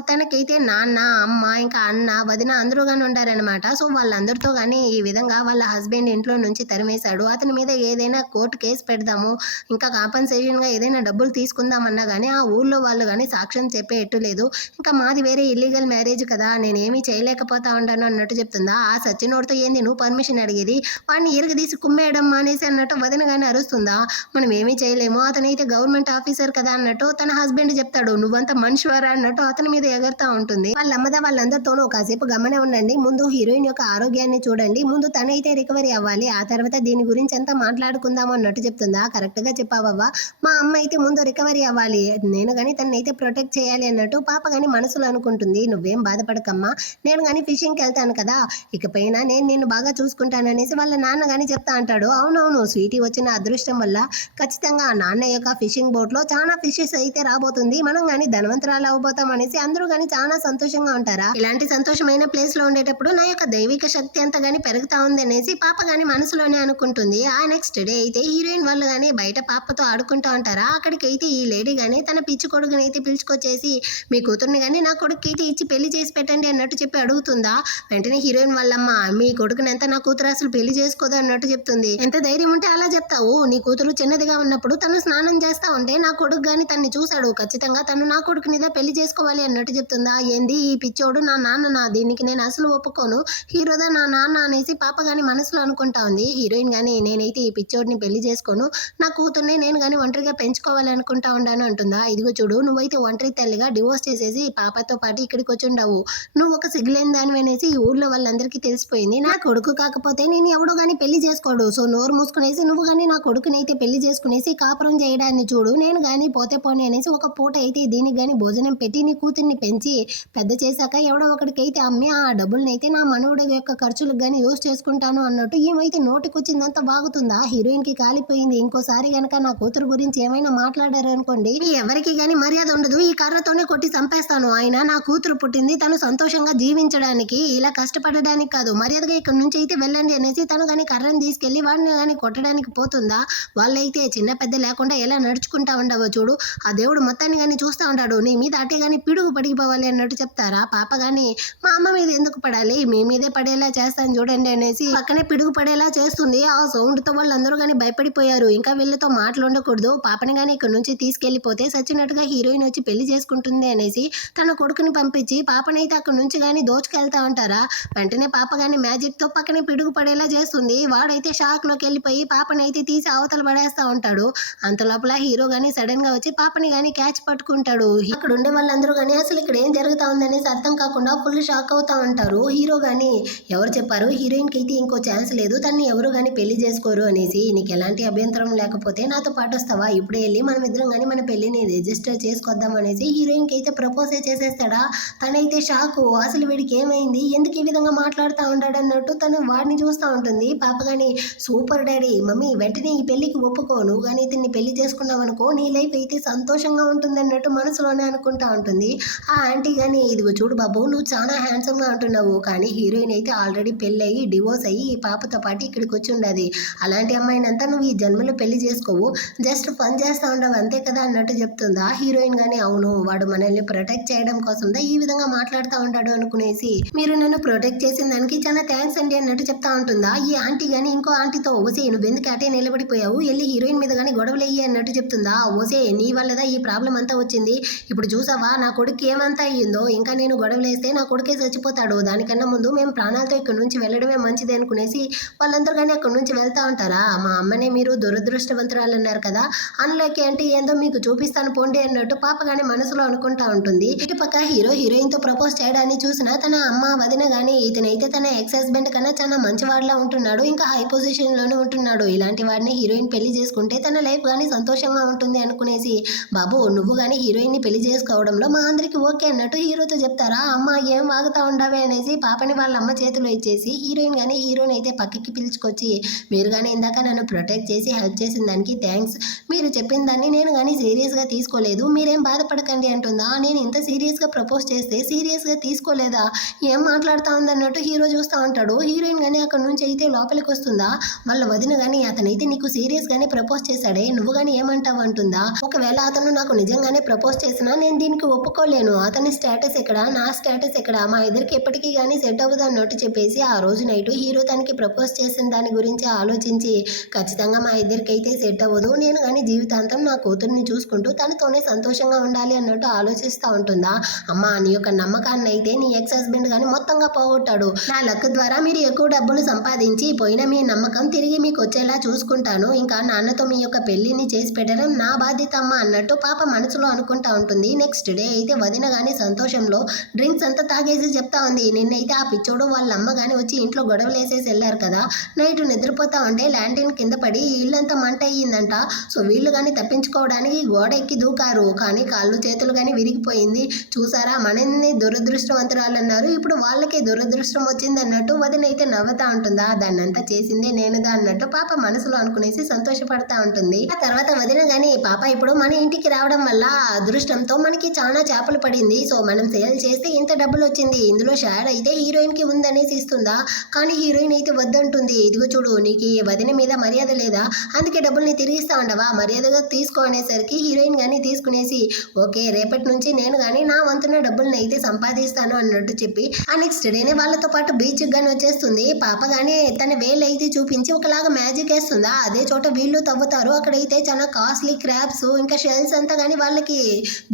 తనకైతే నాన్న, అమ్మ, ఇంకా అన్న, వదిన అందరూ గానీ ఉండారనమాట. సో, వాళ్ళందరితో గానీ ఈ విధంగా వాళ్ళ హస్బెండ్ ఇంట్లో నుంచి తరిమేశాడు. అతని మీద ఏదైనా కోర్టు కేసు పెడదాము, ఇంకా కాంపెన్సేషన్‌గా ఏదైనా డబ్బులు తీసుకుందామన్నా గానీ ఆ ఊర్లో వాళ్ళు గానీ సాక్ష్యం చెప్పేట్టు లేదు. ఇంకా మాది వేరే ఇల్లీగల్ మ్యారేజ్ కదా. నేనేమీ చేయలేకపోతా ఉంటాను అన్నట్టు చెప్తుందా. ఆ సచ్చినోడితో ఏంది నువ్వు పర్మిషన్ అడిగేది. వాడిని ఇరగదీసి కుమ్మేయడం మానేసి అన్నట్టు వదిన గానీ అరుస్తుందా. మనం ఏమీ చేయలేము. అతనైతే గవర్నమెంట్ ఆఫీసర్ కదా అన్నట్టు తన హస్బెండ్ చెప్తాడు. నువ్వంత మనిషివారా అన్నట్టు అతని మీద ఎగరుతా ఉంటుంది. వాళ్ళమ్మద వాళ్ళందరితోనూ కాసేపు గమనే ఉండండి. ముందు హీరోయిన్ యొక్క ఆరోగ్యాన్ని చూడండి. ముందు తనైతే రికవరీ అవ్వాలి. ఆ తర్వాత దీని గురించి అంతా మాట్లాడుకుందాము అన్నట్టు చెప్తుందా. కరెక్ట్‌గా చెప్పావవ్వ. మా అమ్మ అయితే ముందు రికవరీ అవ్వాలి. నేను గానీ తననైతే ప్రొటెక్ట్ చేయాలి అన్నట్టు పాప గానీ మనసులో అనుకుంటుంది. నువ్వేం బాధపడకమ్మా. నేను గానీ ఫిషింగ్‌కెళ్తాను కదా. ఇకపైన నేను నిన్ను బాగా చూసుకుంటాననేసి వాళ్ళ నాన్న గానీ చెప్తా అంటాడు. అవునవును స్వీటీ వచ్చిన అదృష్టం వల్ల ఖచ్చితంగా నాన్న యొక్క ఫిషింగ్ బోట్‌లో చాలా ఫిషెస్ అయితే రాబోతుంది. మనం గానీ ధనవంతురాలు అవ్వబోతాం అనేసి అందరూ గానీ చాలా సంతోషంగా ఉంటారా. ఇలాంటి సంతోషమైన ప్లేస్‌లో ఉండేటప్పుడు నా యొక్క దైవిక శక్తి అంతా గానీ పెరుగుతా ఉంది అనేసి పాప గానీ మనసులోనే అనుకుంటుంది. ఆ నెక్స్ట్ డే అయితే హీరోయిన్ వాళ్ళు గానీ బయట పాపతో ఆడుకుంటా ఉంటారా. అక్కడికైతే ఈ లేడీ గానీ తన పిచ్చి కొడుకునైతే పిలుచుకొచ్చేసి మీ కూతుర్ని గానీ నా కొడుకుకైతే ఇచ్చి పెళ్లి చేసి పెట్టండి అన్నట్టు చెప్పి అడుగుతుందా. వెంటనే హీరోయిన్ వాళ్ళమ్మ మీ కొడుకునంతా నా కూతురు అసలు పెళ్లి చేసుకోదు అన్నట్టు చెప్తుంది. ఎంత ధైర్యం ఉంటే అలా చెప్తావు. నీ కూతురు చిన్నదిగా ఉన్నప్పుడు తను స్నానం చేస్తా ఉంటే నా కొడుకు గానీ తన్ని చూశాడు. ఖచ్చితంగా తను నా కొడుకునిదా పెళ్లి చేసుకోవాలి అన్నట్టు చెప్తుందా. ఏంది ఈ పిచ్చోడు నా నాన్న దీనికి నేను అసలు ఒప్పుకోను. హీరోదా నా నాన్న అనేసి పాప గానీ మనసులో అనుకుంటా ఉంది. హీరోయిన్ గానీ నేనైతే ఈ పిచ్చోడిని పెళ్లి చేసుకోను. నా కూతుర్ని నేను గానీ ఒంటరిగా పెంచుకోవాలి అనుకుంటా ఉండాను అంటుందా. ఇదిగో చూడు నువ్వైతే ఒంటరి తల్లిగా డివోర్స్ చేసేసి పాపతో పాటు ఇక్కడికి వచ్చుండవు. నువ్వు ఒక సిగ్గులేని దానివి అనేసి ఈ ఊర్లో వాళ్ళందరికీ తెలిసిపోయింది. నా కొడుకు కాకపోతే నేను ఎవడు గానీ పెళ్లి చేసుకోడు. సో, నోరు మూసుకునేసి నువ్వు గానీ నా కొడుకునైతే పెళ్లి చేసుకునేసి కాపురం చేయడాన్ని చూడు. నేను గానీ పోతే పోనీ అనేసి ఒక పూట అయితే దీనికి గానీ భోజనం పెట్టి నీ కూతుర్ని పెంచి పెద్ద చేశాక ఎవడో ఒకడికైతే అమ్మి ఆ డబ్బులనైతే నా మనవడి యొక్క ఖర్చులకు గానీ యూజ్ చేసుకుంటాను అన్నట్టు ఈమైతే నోటికొచ్చిందంతా వాగుతుందా. హీరోయిన్‌కి కాలిపోయింది. ఇంకోసారి గనక నా కూతురు గురించి ఏమైనా మాట్లాడారనుకోండి ఎవరికి గానీ మర్యాద ఉండదు. ఈ కర్రతోనే కొట్టి చంపేస్తాను. అయినా నా కూతురు పుట్టింది తను సంతోషంగా జీవించడానికి ఇలా కష్టపడడానికి కాదు. మర్యాదగా ఇక్కడి నుంచి అయితే వెళ్ళండి అనేసి తను కానీ కర్రని తీసుకెళ్లి వాడిని కానీ కొట్టడానికి పోతుందా, వాళ్ళైతే చిన్న పెద్ద లేకుండా ఎలా నడుచుకుంటా ఉండవో చూడు, ఆ దేవుడు మొత్తాన్ని కానీ చూస్తూ ఉంటాడు, నీ మీద అటే కానీ పిడుగు పడిపోవాలి అన్నట్టు చెప్తారా. పాప కానీ మా అమ్మ మీద ఎందుకు పడాలి, మీ మీదే పడేలా చేస్తాను చూడండి అనేసి పక్కనే పిడుగు పడేలా చేస్తుంది. ఆ సౌండ్తో వాళ్ళందరూ కానీ భయపడిపోయారు. ఇంకా వీళ్ళతో మాటలు ఉండకూడదు, పాపని కానీ ఇక్కడ నుంచి తీసుకెళ్లిపోతే సచ్చినట్టుగా హీరోయిన్ వచ్చి పెళ్లి చేసుకుంటుంది అనేసి తన కొడుకుని పంపించి పాపనైతే అక్కడ నుంచి కానీ దోచుకెళ్తా ఉంటారా. వెంటనే పాప కానీ మ్యాజిక్తో పక్కనే పిడుగు పడేలా చేస్తుంది. వాడైతే షాక్లోకి వెళ్ళిపోయి పాపనైతే తీసి అవతల పడేస్తా ఉంటాడు. అంత లోపల హీరో కానీ సడన్ గా వచ్చి పాపని కానీ క్యాచ్ పట్టుకుంటాడు. అక్కడ ఉండే వాళ్ళందరూ కానీ అసలు ఇక్కడ ఏం జరుగుతా ఉందనేసి అర్థం కాకుండా ఫుల్ షాక్ అవుతా ఉంటారు. హీరో కానీ ఎవరు చెప్పారు హీరోయిన్ కి అయితే ఇంకో ఛాన్స్ లేదు, తన్ని ఎవరు కానీ పెళ్లి చేసుకోరు అనేసి, నీకు ఎలాంటి అభ్యంతరం లేకపోతే నాతో పాటు వస్తావా, ఇప్పుడే వెళ్ళి మనం ఇద్దరం కానీ మన పెళ్లిని రిజిస్టర్ చేసుకొద్దాం అనేసి హీరోయిన్ కి అయితే ప్రపోజ్ చేసేస్తాడా. తనైతే షాకు, అసలు వీడికి ఏమైంది, ఎందుకు ఈ విధంగా మాట్లాడుతూ ఉంటాడు అన్నట్టు తను వాడిని చూస్తూ ఉంటుంది. పాప కానీ సూపర్ డాడీ, మమ్మీ వెంటనే ఈ పెళ్లికి ఒప్పుకో, నువ్వు కానీ ఇతన్ని పెళ్లి చేసుకున్నావు అనుకో నీ లైఫ్ అయితే సంతోషంగా ఉంటుంది అన్నట్టు మనసులోనే అనుకుంటా ఉంటుంది. ఆ ఆంటీ కానీ ఇదిగో చూడు బాబు, నువ్వు చాలా హ్యాండ్సమ్ గా ఉంటున్నావు, కానీ హీరోయిన్ అయితే ఆల్రెడీ పెళ్ళి అయ్యి డివోర్స్ అయ్యి ఈ పాపతో పాటు ఇక్కడికి వచ్చి ఉండదు, అలాంటి అమ్మాయినంతా నువ్వు ఈ జన్మలో పెళ్లి చేసుకోవు, జస్ట్ ఫన్ చేస్తూ ఉండవు అంతే కదా అన్నట్టు చెప్తుందా. హీరోయిన్ కానీ అవును, వాడు మనల్ని ప్రొటెక్ట్ చేయడం కోసం ఈ విధంగా మాట్లాడుతూ ఉంటాడు అనుకునేసి, మీరు నన్ను ప్రొటెక్ట్ చేసిన దానికి చాలా థ్యాంక్స్ అండి అన్నట్టు చెప్తా ఉంటుందా. ఈ ఆంటీ కానీ ఇంకో ఆంటీతో ఓసే నువ్వు ఎందుకు అటే నిలబడిపోయావు, వెళ్ళి హీరోయిన్ మీద కానీ గొడవలు అయ్యి అన్నట్టు చెప్తుందా. ఓసే నీ వల్లదా ఈ ప్రాబ్లం అంతా వచ్చింది, ఇప్పుడు చూసావా నా కొడుకు ఏమంతా అయ్యిందో, ఇంకా నేను గొడవలు వేస్తే నా కొడుకే చచ్చిపోతాడు, దానికన్నా ముందు మేము ప్రాణాలతో ఇక్కడ నుంచి వెళ్ళడమే మంచిది అనుకునేసి వాళ్ళందరూ కానీ అక్కడ నుంచి వెళ్తా ఉంటారా. మా అమ్మనే మీరు దురదృష్టవంతురాలు అన్నారు కదా, అన్లకి అంటే ఏందో మీకు చూపిస్తాను పోండి అన్నట్టు పాప కానీ మనసులో అనుకుంటా ఉంటుంది. ఇటుపక్క హీరోయిన్ తో ప్రపోజ్ చేయడాన్ని చూసిన తన అమ్మ వదిన గానీ ఇతనైతే తన ఎక్స్ హస్బెండ్ కన్నా చాలా మంచివాడిలా ఉంటున్నాడు, ఇంకా హై పొజిషన్ లోనే ఉంటున్నాడు, ఇలాంటి వాడిని హీరోయిన్ పెళ్లి చేసుకుంటే తన లైఫ్ కానీ సంతోషంగా ఉంటుంది అనుకునేసి, బాబు నువ్వు కానీ హీరోయిన్ ని పెళ్లి చేసుకోవడంలో మా అందరికి ఓకే అన్నట్టు హీరోతో చెప్తారా. అమ్మ ఏం వాగుతా ఉండవే అనేసి పాపని వాళ్ళ అమ్మ చేతిలో ఇచ్చేసి హీరోయిన్ కానీ హీరోని అయితే పక్కకి పిలుచుకొచ్చి, మీరు కానీ ఇందాక నన్ను ప్రొటెక్ట్ చేసి హెల్ప్ చేసిన దానికి థ్యాంక్స్, మీరు చెప్పిన దాన్ని నేను కానీ సీరియస్గా తీసుకోలేదు, మీరేం బాధపడకండి అంటుందా. నేను ఇంత సీరియస్గా ప్రపోజ్ చేస్తే సీరియస్గా తీసుకోలేదా, ఏం మాట్లాడుతూ ఉందన్నట్టు హీరో చూస్తూ ఉంటాడు. హీరోయిన్ కానీ అక్కడ నుంచి అయితే లోపలికి వస్తుందా, వాళ్ళ వదిన కానీ అతనైతే నీకు సీరియస్గానే ప్రపోజ్ చేశాడే, నువ్వు కానీ ఏమంటావు అంటుందా. ఒకవేళ అతను నాకు నిజంగానే ప్రపోజ్ చేసినా నేను దీనికి ఒప్పుకోలేను, అతని స్టేటస్ ఎక్కడ నా స్టేటస్ ఎక్కడ, మా ఇద్దరికి ఎప్పటికీ కానీ సెట్ అవ్వదు అన్నట్టు చెప్పేసి ఆ రోజు నైట్ హీరో తనకి ప్రపోజ్ చేసిన దాని గురించి ఆలోచించి, ఖచ్చితంగా మా ఇద్దరికి అయితే సెట్ అవ్వదు, నేను కానీ జీవితాంతం నా కూతుర్ని చూసుకుంటూ తనతోనే సంతోషంగా ఉండాలి అన్నట్టు ఆలోచిస్తూ ఉంటుందా. అమ్మా నీ యొక్క నమ్మకాన్ని అయితే నీ ఎక్స్ హస్బెండ్ కానీ మొత్తంగా పోగొట్టాడు, నా లక్ ద్వారా మీరు ఎక్కువ డబ్బులు సంపాదించి పోయిన మీ నమ్మకం తిరిగి మీకు వచ్చేలా చూసుకుంటాను, ఇంకా నాన్నతో మీ యొక్క పెళ్లిని చేసి పెట్టడం నా బాధ్యత అమ్మ అన్నట్టు పాప మనసులో అనుకుంటా ఉంటుంది. నెక్స్ట్ డే అయితే వదిన కానీ సంతోషంలో డ్రింక్స్ అంతా తాగేసి చెప్తా ఉంది, నిన్నైతే ఆ పిచ్చోడు వాళ్ళ అమ్మ కానీ వచ్చి ఇంట్లో గొడవలు వేసేసి వెళ్ళారు కదా, నైట్ నిద్రపోతా ఉంటే ల్యాంటిన్ కింద పడి ఇల్లంతా మంట అయ్యిందంట, సో వీళ్ళు కానీ తప్పించుకోవడానికి గోడ ఎక్కి దూకారు, కానీ కాళ్ళు చేతులు కానీ విరిగిపోయింది, చూసారా మనల్ని దురదృష్టవంతురాలు అన్నారు, ఇప్పుడు వాళ్ళకే దురదృష్టం వచ్చింది అన్నట్టు వదిన అయితే నవ్వుతా ఉంటుందా. దాన్నంతా చేసిందే నేనుదా అన్నట్టు పాప మనసులో అనుకునేసి సంతోషపడతా ఉంటుంది. ఆ తర్వాత వదిన కానీ పాప ఇప్పుడు మన ఇంటికి రావడం వల్ల అదృష్టంతో మనకి చాలా చేపలు పడింది, సో మనం సేల్ చేస్తే ఇంత డబ్బులు వచ్చింది, ఇందులో షేర్ అయితే హీరోయిన్ కి ఉందనేసి ఇస్తుందా. కానీ హీరోయిన్ అయితే వద్దంటుంది, ఇదిగో చూడు నీకు వదిన మీద మర్యాద లేదా, అందుకే డబ్బుల్ని తిరిగిస్తా ఉండవా, మర్యాదగా తీసుకో అనేసరికి హీరోయిన్ కానీ తీసుకునేసి, ఓకే రేపటి నుంచి నేను కానీ నా వంతున్న డబ్బుల్ని అయితే సంపాదిస్తాను అన్నట్టు చెప్పి ఆ నెక్స్ట్ డేనే వాళ్ళతో పాటు బీచ్ గాని వచ్చేస్తుంది. పాప కానీ తన వేలు అయితే చూపించి ఒకలాగా మ్యాజిక్ వేస్తుందా, అదే చోట వీళ్ళు తవ్వుతారు, అక్కడైతే చాలా కాస్ట్లీ క్రాబ్స్ ఇంకా షెల్స్ అంతా కానీ వాళ్ళకి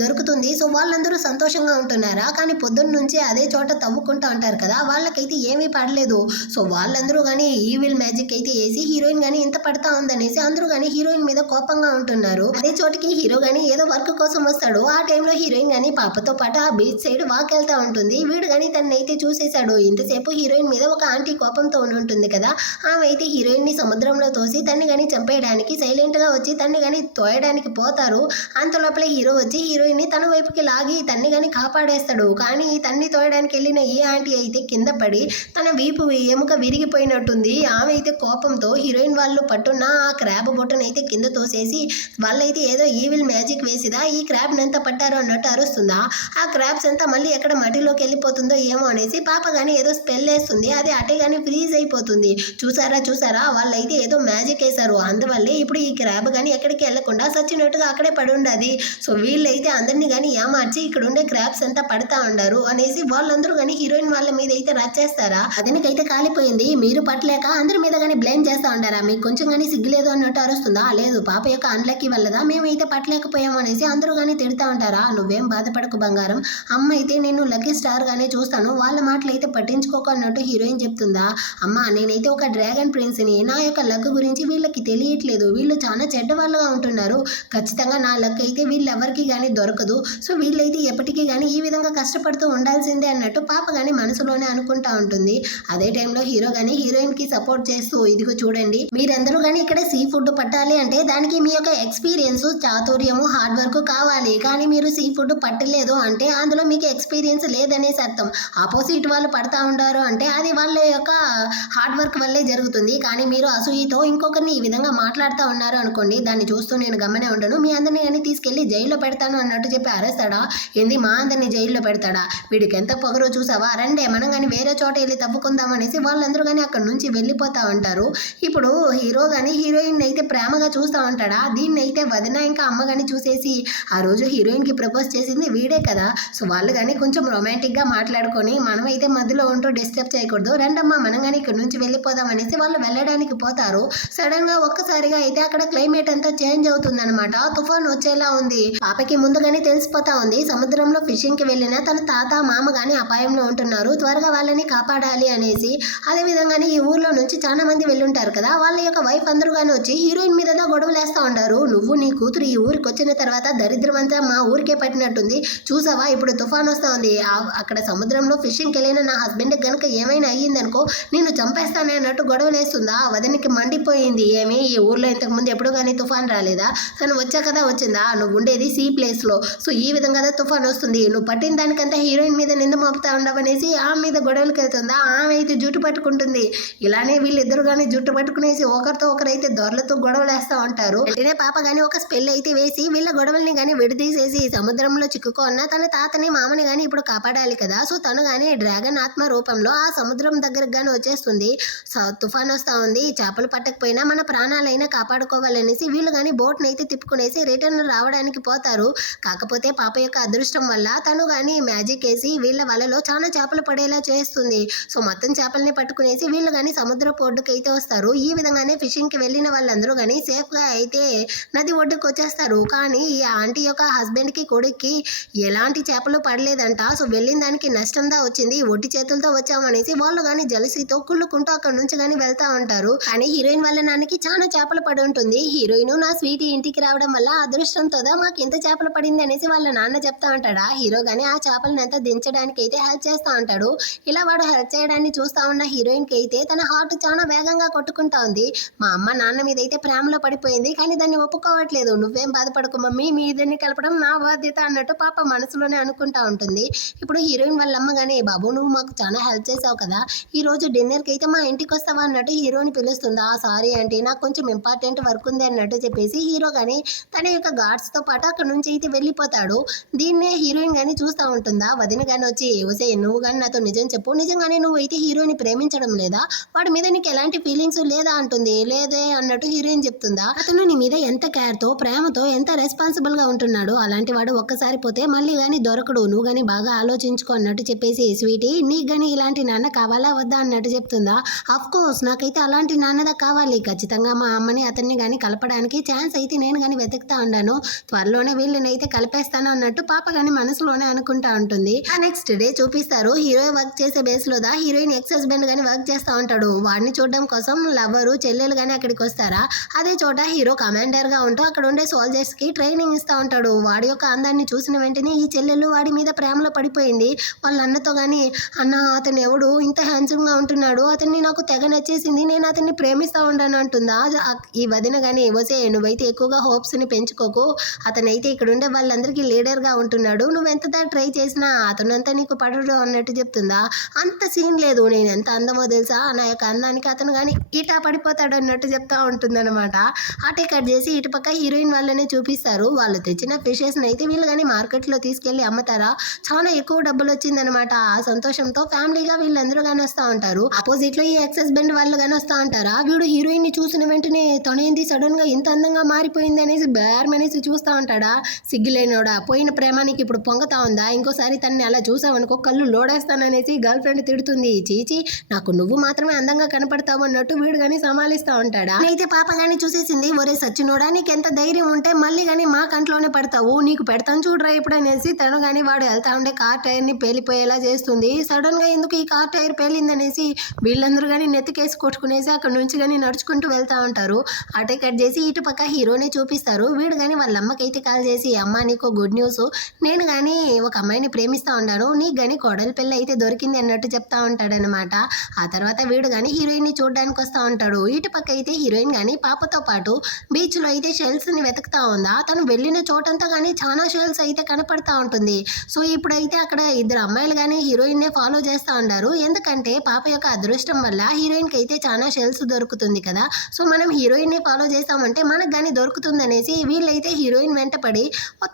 దొరుకుతుంది, సో వాళ్ళందరూ సంతోషంగా ఉంటున్నారా. కానీ పొద్దున్న నుంచి అదే చోట తవ్వుకుంటూ ఉంటారు కదా, వాళ్ళకైతే ఏమీ పడలేదు, సో వాళ్ళందరూ కానీ ఈవిల్ మ్యాజిక్ అయితే వేసి హీరోయిన్ కానీ ఇంత పడతా ఉందనేసి అందరూ కానీ హీరోయిన్ మీద కోపంగా ఉంటున్నారు. అదే చోటికి హీరో కానీ ఏదో వర్క్ కోసం వస్తాడు, ఆ టైంలో హీరోయిన్ కానీ పాపతో పాటు ఆ బీచ్ సైడ్ వాక్ వెళ్తా ఉంటుంది. వీడు కానీ తనైతే చూసేశాడు, ఇంతసేపు హీరోయిన్ మీద ఒక ఆంటీ కోపంతో ఉంటుంది కదా, ఆమె అయితే హీరోయిన్ ని సముద్రంలో తోసి తన్ని కానీ చంపేయడానికి సైలెంట్ గా వచ్చి తన్ని కానీ తోయడానికి పోతారు. అంత లోపల హీరో వచ్చి హీరోయిన్ ని తన వైపుకి లాగి తన్ని కానీ కాపాడేస్తాడు. కానీ తన్ని తోయడానికి వెళ్ళిన ఈ ఆంటీ అయితే కింద పడి తన వీపు ఎముక విరిగిపోయినట్టుంది. ఆమె అయితే కోపంతో హీరోయిన్ వాళ్ళు పట్టున్న ఆ క్రాబ్ బొట్టను అయితే కింద తోసేసి వాళ్ళైతే ఏదో ఈవిల్ మ్యాజిక్ వేసిదా ఈ క్రాబ్ నంతా పట్టారు అన్నట్టు అరుస్తుందా. ఆ క్రాబ్స్ అంతా మళ్ళీ ఎక్కడ మట్టిలోకి వెళ్ళిపోతుందో ఏమో అనేసి పాప కానీ ఏదో స్పెల్ వేస్తుంది, అది హార్టే కానీ ఫ్రీజ్ అయిపోతుంది. చూసారా వాళ్ళైతే ఏదో మ్యాజిక్ వేశారు, అందువల్లే ఇప్పుడు ఈ క్రాబ్ కానీ ఎక్కడికి వెళ్లకుండా సచ్చినట్టుగా అక్కడే పడి ఉండదు. సో వీళ్ళైతే అందరినీ కానీ ఏమార్చి ఇక్కడ ఉండే క్రాబ్స్ అంతా పడతా ఉండారు అనేసి వాళ్ళందరూ కానీ హీరోయిన్ వాళ్ళ మీద అయితే రచ్చేస్తారా. అతనికైతే కాలిపోయింది, మీరు పట్టలేక అందరి మీద కానీ బ్లేమ్ చేస్తా ఉంటారా, మీకు కొంచెం కానీ సిగ్గులేదు అన్నట్టు అరుస్తుందా. లేదు, పాప యొక్క అన్లక్కీ వల్లదా మేమైతే పట్టలేకపోయాం అనేసి అందరూ కానీ తిడతా ఉంటారా. నువ్వేం బాధపడకు బంగారం, అమ్మ అయితే నేను లక్కీ స్టార్ గానే చూస్తాను, వాళ్ళ మాటలు అయితే పట్టించుకోక అన్నట్టు హీరోయిన్ చెప్తుందా. అమ్మ నేనైతే ఒక డ్రాగన్ ప్రిన్స్ని, నా యొక్క లక్ గురించి వీళ్ళకి తెలియట్లేదు, వీళ్ళు చాలా చెడ్డ వాళ్ళుగా ఉంటున్నారు, ఖచ్చితంగా నా లక్ అయితే వీళ్ళెవరికి కానీ దొరకదు, సో వీళ్ళైతే ఎప్పటికీ కానీ ఈ విధంగా కష్టపడుతూ ఉండాల్సిందే అన్నట్టు పాప కానీ మనసులోనే అనుకుంటా ఉంటుంది. అదే టైంలో హీరో కానీ హీరోయిన్ కి సపోర్ట్ చేస్తూ, ఇదిగో చూడండి మీరందరూ కానీ ఇక్కడ సీ ఫుడ్ పట్టాలి అంటే దానికి మీ యొక్క ఎక్స్పీరియన్స్, చాతుర్యము, హార్డ్ వర్క్ కావాలి, కానీ మీరు సీ ఫుడ్ పట్టలేదు అంటే అందులో మీకు ఎక్స్పీరియన్స్ లేదనేసి అర్థం. ఆపోజిట్ వాళ్ళు పడతా ఉంటారు అంటే అది వాళ్ళ యొక్క హార్డ్ వర్క్ వల్లే జరుగుతుంది, కానీ మీరు అసూయతో ఇంకొకరిని ఈ విధంగా మాట్లాడుతూ ఉన్నారు అనుకోండి, దాన్ని చూస్తూ నేను గమనే ఉండను, మీ అందరినీ కానీ తీసుకెళ్లి జైల్లో పెడతాను అన్నట్టు చెప్పి అరేస్తాడా. ఏంది మా అందరినీ జైల్లో పెడతాడా, వీడికి ఎంత పొగరో చూసావా, రండే మనం కానీ వేరే చోట వెళ్ళి తప్పుకుందాం అనేసి వాళ్ళందరూ కానీ అక్కడ నుంచి వెళ్ళిపోతా ఉంటారు. ఇప్పుడు హీరో కానీ హీరోయిన్ అయితే ప్రేమగా చూస్తూ ఉంటాడా, దీన్ని అయితే వదిన ఇంకా అమ్మ కానీ చూసేసి ఆ రోజు హీరోయిన్ కి ప్రపోజ్ చేసింది వీడే కదా, సో వాళ్ళు కానీ కొంచెం రొమాంటిక్ గా మాట్లాడుకొని మనం అయితే మధ్యలో ఉంటూ డిస్టర్బ్ చేయకూడదు, రండమ్మా మనం కానీ ఇక్కడ నుంచి వెళ్ళిపోదాం అనేసి వాళ్ళు వెళ్ళడానికి పోతారు. సడన్ గా ఒక్కసారిగా అయితే అక్కడ క్లైమేట్ అంతా చేంజ్ అవుతుంది అనమాట, తుఫాన్ వచ్చేలా ఉంది. పాపకి ముందుగానే తెలిసిపోతా ఉంది సముద్రంలో ఫిషింగ్ కి వెళ్ళిన తన తాత మామ గాని అపాయంలో ఉంటున్నారు, త్వరగా వాళ్ళని కాపాడాలి అనేసి. అదే విధంగానే ఈ ఊర్లో నుంచి చాలా మంది వెళ్ళుంటారు కదా, వాళ్ళ యొక్క వైఫ్ అందరూ కానీ వచ్చి హీరోయిన్ మీద గొడవలేస్తా ఉంటారు. నువ్వు నీ కూతురు ఈ ఊరికి వచ్చిన తర్వాత దరిద్రం అంతా మా ఊరికే పట్టినట్టుంది, చూసావా ఇప్పుడు తుఫాన్ వస్తా ఉంది, అక్కడ సముద్రంలో ఫిషింగ్కి వెళ్ళిన నా హస్బెండ్ కనుక ఏమైనా అయ్యిందనుకో నేను చంపేస్తానే అన్నట్టు గొడవలేస్తుందా. వదనికి మండిపోయింది, ఏమి ఈ ఊర్లో ఇంతకు ముందు ఎప్పుడు కానీ తుఫాన్ రాలేదా, తను వచ్చా కదా వచ్చిందా, నువ్వు ఉండేది సీ ప్లేస్ లో, సో ఈ విధంగా తుఫాన్ వస్తుంది, నువ్వు పట్టిన దానికంతా హీరోయిన్ మీద నింద మోపుతా ఉండవనేసి ఆమె మీద గొడవలకి వెళ్తుందా. ఆమె అయితే జుట్టు పట్టుకుంటుంది, ఇలానే వీళ్ళిద్దరు కానీ జుట్టు పట్టుకునేసి ఒకరితో ఒకరైతే దొరలతో గొడవలేస్తా ఉంటారు. వెంటనే పాప కానీ ఒక స్పెల్ అయితే వేసి వీళ్ళ గొడవల్ని కానీ విడదీసేసి సముద్రంలో చిక్కుకున్న తన తాతని మామని కానీ ఇప్పుడు కాపాడాలి కదా, సో తను కానీ డ్రాగన్ ఆత్మ రూపంలో ఆ సముద్రం దగ్గరకు కానీ వచ్చేస్తుంది. తుఫాన్ వస్తా ఉంది, చేపలు పట్టకపోయినా మన ప్రాణాలైనా కాపాడుకోవాలనేసి వీళ్ళు కానీ బోట్ని అయితే తిప్పుకునేసి రిటర్న్ రావడానికి పోతారు. కాకపోతే పాప యొక్క అదృష్టం వల్ల తను కానీ మ్యాజిక్ వేసి వీళ్ళ వలలో చాలా చేపలు పడేలా చేస్తుంది. సో మొత్తం చేపల్ని పట్టుకునేసి వీళ్ళు కానీ సముద్ర ఒడ్డుకి అయితే వస్తారు. ఈ విధంగానే ఫిషింగ్ కి వెళ్ళిన వాళ్ళందరూ కానీ సేఫ్ గా అయితే నది ఒడ్డుకు వచ్చేస్తారు. కానీ ఈ ఆంటీ యొక్క హస్బెండ్ కి కొడుక్కి ఎలాంటి చేపలు పడలేదంట, సో వెళ్ళిన దానికి నష్టంగా వచ్చింది, ఒట్టి చేతులతో వచ్చామనేసి వాళ్ళు కానీ జలసీతో కుళ్ళుకుంటూ అక్కడ నుంచి కానీ వెళ్తా ఉంటారు. కానీ హీరోయిన్ వాళ్ళ నాన్నకి చాలా చేపలు పడి ఉంటుంది. హీరోయిన్ నా స్వీట్ ఇంటికి రావడం వల్ల అదృష్టంతో మాకు ఎంత చేపలు పడింది అనేసి వాళ్ళ నాన్న చెప్తా ఉంటాడా. హీరో గానీ ఆ చేపలను అంతా దించడానికి అయితే హెల్ప్ చేస్తా ఉంటాడు. ఇలా వాడు హెల్ప్ చేయడాన్ని చూస్తా ఉన్న హీరోయిన్ కి అయితే తన హార్ట్ చాలా వేగంగా కొట్టుకుంటా ఉంది. మా అమ్మ నాన్న మీద అయితే ప్రేమలో పడిపోయింది, కానీ దాన్ని ఒప్పుకోవట్లేదు. నువ్వేం బాధపడకు మమ్మీ, మీ ఇద్దరిని కలపడం నా బాధ్యత అన్నట్టు పాప మనసులోనే అనుకుంటా ఉంటుంది. ఇప్పుడు హీరోయిన్ వాళ్ళ అమ్మ గానీ, బాబు నువ్వు మాకు చాలా హెల్ప్ చేసావు కదా, ఈ రోజు డిన్నర్ కి అయితే మా ఇంటికి వస్తావా అన్నట్టు హీరోని పిలుస్తుందా. సారీ అంటే నాకు కొంచెం ఇంపార్టెంట్ వర్క్ ఉంది అన్నట్టు చెప్పేసి హీరో గానీ తన యొక్క గార్డ్స్ తో పాటు అక్కడ నుంచి అయితే వెళ్ళిపోతాడు. దీన్నే హీరోయిన్ గానీ చూస్తూ ఉంటుందా. వదిన గానీ వచ్చి ఒసే నువ్వు కానీ నాతో నిజం చెప్పు, నిజంగానే నువ్వు అయితే హీరోని ప్రేమించడం లేదా, వాడి మీద నీకు ఎలాంటి ఫీలింగ్స్ లేదా అంటుంది. లేదే అన్నట్టు హీరోయిన్ చెప్తుందా. అతను నీ మీద ఎంత కేర్ తో ప్రేమతో ఎంత రెస్పాన్సిబుల్ గా ఉంటున్నాడు, అలాంటి వాడు ఒక్కసారి పోతే మళ్ళీ గానీ దొరకడు, నువ్వు గానీ బాగా ఆలోచించుకో అన్నట్టు చెప్పేసి స్వీటీ నీకు గానీ ఇలాంటి నాన్న కావాలా వద్దా అన్నట్టు చెప్తుందా. అఫ్ కోర్స్ నాకైతే అలాంటి నాన్నదా కావాలి, ఖచ్చితంగా మా అమ్మని అతన్ని గానీ కలపడానికి ఛాన్స్ అయితే నేను గానీ వెతుకుతా ఉన్నాను, త్వరలోనే వీళ్ళని అయితే కలిపేస్తాను అన్నట్టు పాప గానీ మనసులోనే అనుకుంటా ఉంటుంది. ఆ నెక్స్ట్ డే చూపిస్తారు హీరో వర్క్ చేసే బేస్ లో హీరోయిన్ ఎక్స్ హస్బెండ్ గానీ వర్క్ చేస్తా ఉంటాడు. వాడిని చూడడం కోసం లవ్వరు చెల్లెలు గానీ అక్కడికి వస్తారా. అదే చోట హీరో కమాండర్ గా ఉంటూ అక్కడ ఉండే సోల్జర్స్ కి ట్రైనింగ్ ఇస్తా ఉంటాడు. వాడి యొక్క అందాన్ని చూసిన వెంటనే ఈ చెల్లెలు వాడి మీద ప్రేమలో పడిపోయింది. వాళ్ళ అన్నతో గానీ అన్న అతను ఎవడు ఇంత హ్యాండ్సమ్ గా ఉంటున్నాడు, అతన్ని నాకు తెగ నచ్చేసింది, నేను అతన్ని ప్రేమిస్తా ఉంటాను అంటుందా. ఈ వదిన గానీ వసే నువ్వైతే ఎక్కువగా హోప్స్ ని పెంచుకోకు, అతనైతే ఇక్కడ ఉండే వాళ్ళందరికీ లీడర్ గా ఉంటున్నాడు, నువ్వు ఎంత ట్రై చేసినా అతనంతా నీకు పడడు అన్నట్టు చెప్తుందా. అంత సీన్ లేదు, నేను ఎంత అందమో తెలుసా, నా యొక్క అందానికి అతను కానీ ఇటా పడిపోతాడు అన్నట్టు చెప్తా ఉంటుందన్నమాట. అటే కట్ చేసి ఇటు పక్క హీరోయిన్ వాళ్ళనే చూపిస్తారు. వాళ్ళు తెచ్చిన ఫిషెస్ అయితే వీళ్ళు కానీ మార్కెట్ లో తీసుకెళ్లి అమ్ముతారా. చాలా ఎక్కువ డబ్బులు వచ్చిందనమాట. ఆ సంతోషంతో ఫ్యామిలీగా వీళ్ళందరూ కానీ వస్తా వస్తూ ఉంటారు. ఆపోజిట్ లో ఈ ఎక్స్ హస్బెండ్ వాళ్ళు కానీ వస్తూ ఉంటారా. వీడు హీరోయిన్ ని చూసిన వెంటనే తనేంది సడన్ గా ఇంత అందంగా మారిపోయింది అనేసి బేరమనేసి చూస్తూ ఉంటాడా. సిగ్గులేనోడా, పోయిన ప్రేమ నీకు ఇప్పుడు పొంగతా ఉందా? ఇంకోసారి తనని అలా చూసావనుకో కళ్ళు లోడేస్తాననేసి గర్ల్ ఫ్రెండ్ తిడుతుంది. చీచి, నాకు నువ్వు మాత్రమే అందంగా కనపడతావు అన్నట్టు వీడు గాని సమాలిస్తా ఉంటాడా. అయితే పాప గాని చూసేసింది, ఒరే సచ్చినోడా నీకెంత ధైర్యం ఉంటే మళ్ళీ గాని మా కంట్లోనే పడతావు, నీకు పెడతాను చూడరా ఇప్పుడు అనేసి తను గాని వాడు వెళ్తా ఉండే కార్ టైర్ ని పేలిపోయేలా చేస్తుంది. సడన్ గా ఎందుకు ఈ కార్ టైర్ పేలిందనేసి వీళ్ళందరూ గాని నెత్తికేసి కొట్టుకునేసి అక్కడ నుంచి గాని నడుచుకుంటూ వెళ్తా ఉంటారు. అటే కట్ చేసి ఇటు పక్క హీరోనే చూపిస్తారు. వీడు గాని వాళ్ళ అమ్మకైతే కాల్ చేసి, అమ్మ నీకు గుడ్ న్యూస్, నేను గాని ఒక అమ్మాయిని ప్రేమిస్తా ఉన్నాను, నీకు గాని కోడలి పిల్ల అయితే దొరికింది అన్నట్టు చెప్తా ఉంటాడనమాట. ఆ తర్వాత వీడు గాని హీరోయిన్ ని చూడడానికి వస్తా ఉంటాడు. ఇటు పక్క అయితే హీరోయిన్ గాని పాపతో పాటు బీచ్ లో అయితే షెల్స్ ని వెతుకుతా ఉందా. తను వెళ్ళిన చోటంతా గానీ చాలా షెల్స్ అయితే కనపడతా ఉంటుంది. సో ఇప్పుడైతే అక్కడ ఇద్దరు అమ్మాయిలు గానీ హీరోయిన్ నే ఫాలో చేస్తా ఉన్నారు. ఎందుకంటే పాప యొక్క అదృష్టం వల్ల హీరోయిన్ కి అయితే చాలా షెల్స్ దొరుకుతుంది కదా. సో మనం హీరోయిన్ ని ఫాలో చేస్తామంటే మనకు గానీ దొరుకుతుంది అనేసి వీళ్ళైతే హీరోయిన్ వెంట పడి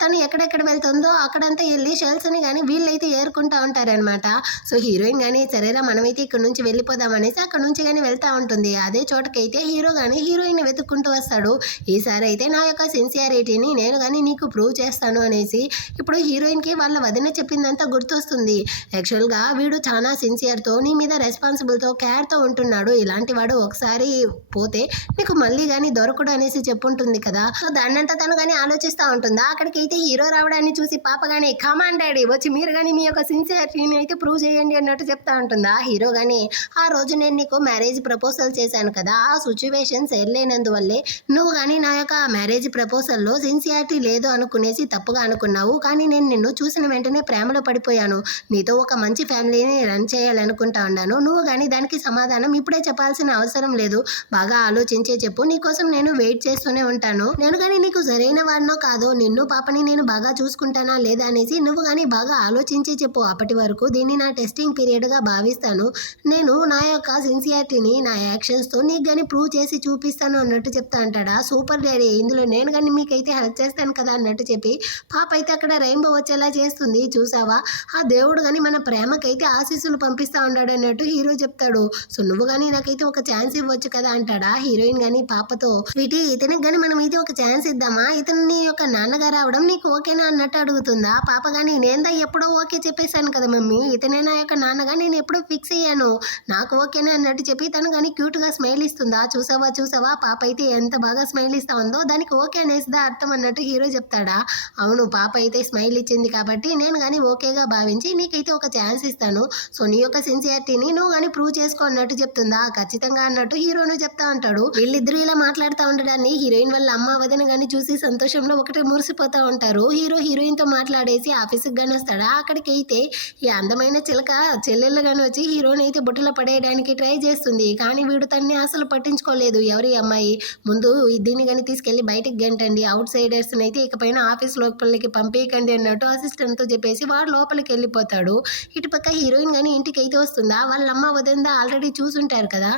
తను ఎక్కడెక్కడ వెళ్తుందో అక్కడంతా వెళ్ళి షెల్స్ ని గానీ వీళ్ళైతే ఏరుకుంటా ఉంటారనమాట. సో హీరోయిన్ గానీ సరేరా మనమైతే ఇక్కడ నుంచి వెళ్ళిపోదాం అనేసి అక్కడ నుంచి గానీ వెళ్తా ఉంటుంది. అదే చోటకైతే హీరో గానీ హీరోయిన్ వెతుక్కుంటూ వస్తాడు. ఈసారి అయితే నా యొక్క సిన్సియారిటీని నేను కానీ నీకు ప్రూవ్ చేస్తాను అనేసి ఇప్పుడు హీరోయిన్కి వాళ్ళ వదిన చెప్పిందంతా గుర్తొస్తుంది. యాక్చువల్గా వీడు చాలా సిన్సియర్తో నీ మీద రెస్పాన్సిబుల్తో కేర్తో ఉంటున్నాడు. ఇలాంటి వాడు ఒకసారి పోతే నీకు మళ్ళీ కానీ దొరకడు అనేసి చెప్పుంటుంది కదా. సో దాన్నంతా తను కానీ ఆలోచిస్తూ ఉంటుందా. అక్కడికైతే హీరో రావడాన్ని చూసి పాప కానీ కమాండ్ డాడీ వచ్చి మీరు కానీ మీ యొక్క సిన్సియారిటీని అయితే ప్రూవ్ చేయండి అన్నట్టు చెప్తా ఉంటుందా. హీరో కానీ ఆ రోజు నేను నీకు మ్యారేజ్ ప్రపోజల్ చేశాను కదా, ఆ సిచ్యువేషన్స్ వెళ్ళలేనందువల్లే నువ్వు కానీ నా యొక్క మ్యారేజ్ ప్రపోజల్లో సిన్సియారిటీ లేదు అనుకునేసి తప్పుగా అనుకున్నావు. కానీ నేను నిన్ను చూసిన వెంటనే ప్రేమలో పడిపోయాను. నీతో ఒక మంచి ఫ్యామిలీని రన్ చేయాలనుకుంటా ఉన్నాను. నువ్వు కానీ దానికి సమాధానం ఇప్పుడే చెప్పాల్సిన అవసరం లేదు, బాగా ఆలోచించే చెప్పు, నీకోసం నేను వెయిట్ చేస్తూనే ఉంటాను. నేను కానీ నీకు సరైన వాడినో కాదో, నిన్ను పాపని నేను బాగా చూసుకుంటానా లేదా అనేసి నువ్వు కానీ బాగా ఆలోచించి చెప్పు. అప్పటి వరకు దీన్ని నా టెస్టింగ్ పీరియడ్గా భావిస్తాను. నేను నా యొక్క సిన్సియారిటీని నా యాక్షన్స్తో నీకు కానీ ప్రూవ్ చేసి చూపిస్తాను అన్నట్టు చెప్తా అంటాడా. సూపర్ డాడీ, ఇందులో నేను కానీ మీకైతే హెల్ప్ చేస్తాను కదా అన్నట్టు చెప్పి పాప అయితే అక్కడ రెయిన్బో వచ్చేలా చేస్తుంది. చూసావా, ఆ దేవుడు కానీ మన ప్రేమకైతే ఆశీస్సులు పంపిస్తా ఉన్నాడు అన్నట్టు హీరో చెప్తాడు. సో నువ్వు కానీ నాకైతే ఒక ఛాన్స్ ఇవ్వచ్చు కదా అంటాడా. హీరోయిన్ కానీ పాపతో, స్వీటీ ఇతనికి కానీ మనం అయితే ఒక ఛాన్స్ ఇద్దామా, ఇతను నీ యొక్క నాన్నగారు అవడం నీకు ఓకేనా అన్నట్టు అడుగుతుందా. పాప కానీ నేందా ఎప్పుడో ఓకే చెప్పేశాను కదా మమ్మీ, ఇతనే నా యొక్క నాన్నగా నేను ఎప్పుడో ఫిక్స్ అయ్యాను, నాకు ఓకేనా అన్నట్టు చెప్పి తను కానీ క్యూట్గా స్మైల్ ఇస్తుందా. చూసావా చూసావా పాప అయితే ఎంత బాగా స్మైల్ ఇస్తా ఉందో, దానికి ఓకే అనేసిదా అర్థం అన్నట్టు హీరో చెప్తాడా. అవును, పాప అయితే స్మైల్ ఇచ్చింది కాబట్టి నేను కానీ ఓకేగా భావించి నీకైతే ఒక ఛాన్స్ ఇస్తాను. సో నీ యొక్క సిన్సియారిటీని నువ్వు కానీ ప్రూవ్ చేసుకో అన్నట్టు చెప్తుందా. ఖచ్చితంగా అన్నట్టు హీరోను చెప్తా ఉంటాడు. వీళ్ళిద్దరూ ఇలా మాట్లాడుతూ ఉండడాన్ని హీరోయిన్ వాళ్ళ అమ్మ వదిన కానీ చూసి సంతోషంలో ఒకటి మురిసిపోతా ఉంటారు. హీరో హీరోయిన్ తో మాట్లాడేసి ఆఫీస్కి కానీ వస్తాడా. అక్కడికి అయితే ఈ అందమైన చిలక చెల్లెళ్ళు కానీ వచ్చి హీరోని అయితే బుట్టలో పడేయడానికి ట్రై చేస్తుంది. కానీ వీడు తన్ని అసలు పట్టించుకోలేదు. ఎవరి అమ్మాయి, ముందు దీన్ని కానీ తీసుకెళ్లి బయటికి గంటండి, అవుట్ సైడర్స్ అయితే ఇకపైన ఆఫీస్ లోపలికి పంపేయకండి అన్నట్టు అసిస్టెంట్ తో చెప్పేసి వాడు లోపలికి వెళ్ళిపోతాడు. ఇటుపక్క హీరోయిన్ కానీ ఇంటికి అయితే వస్తుందా. వాళ్ళ అమ్మ వదిన ఆల్రెడీ చూసుంటారు కదా,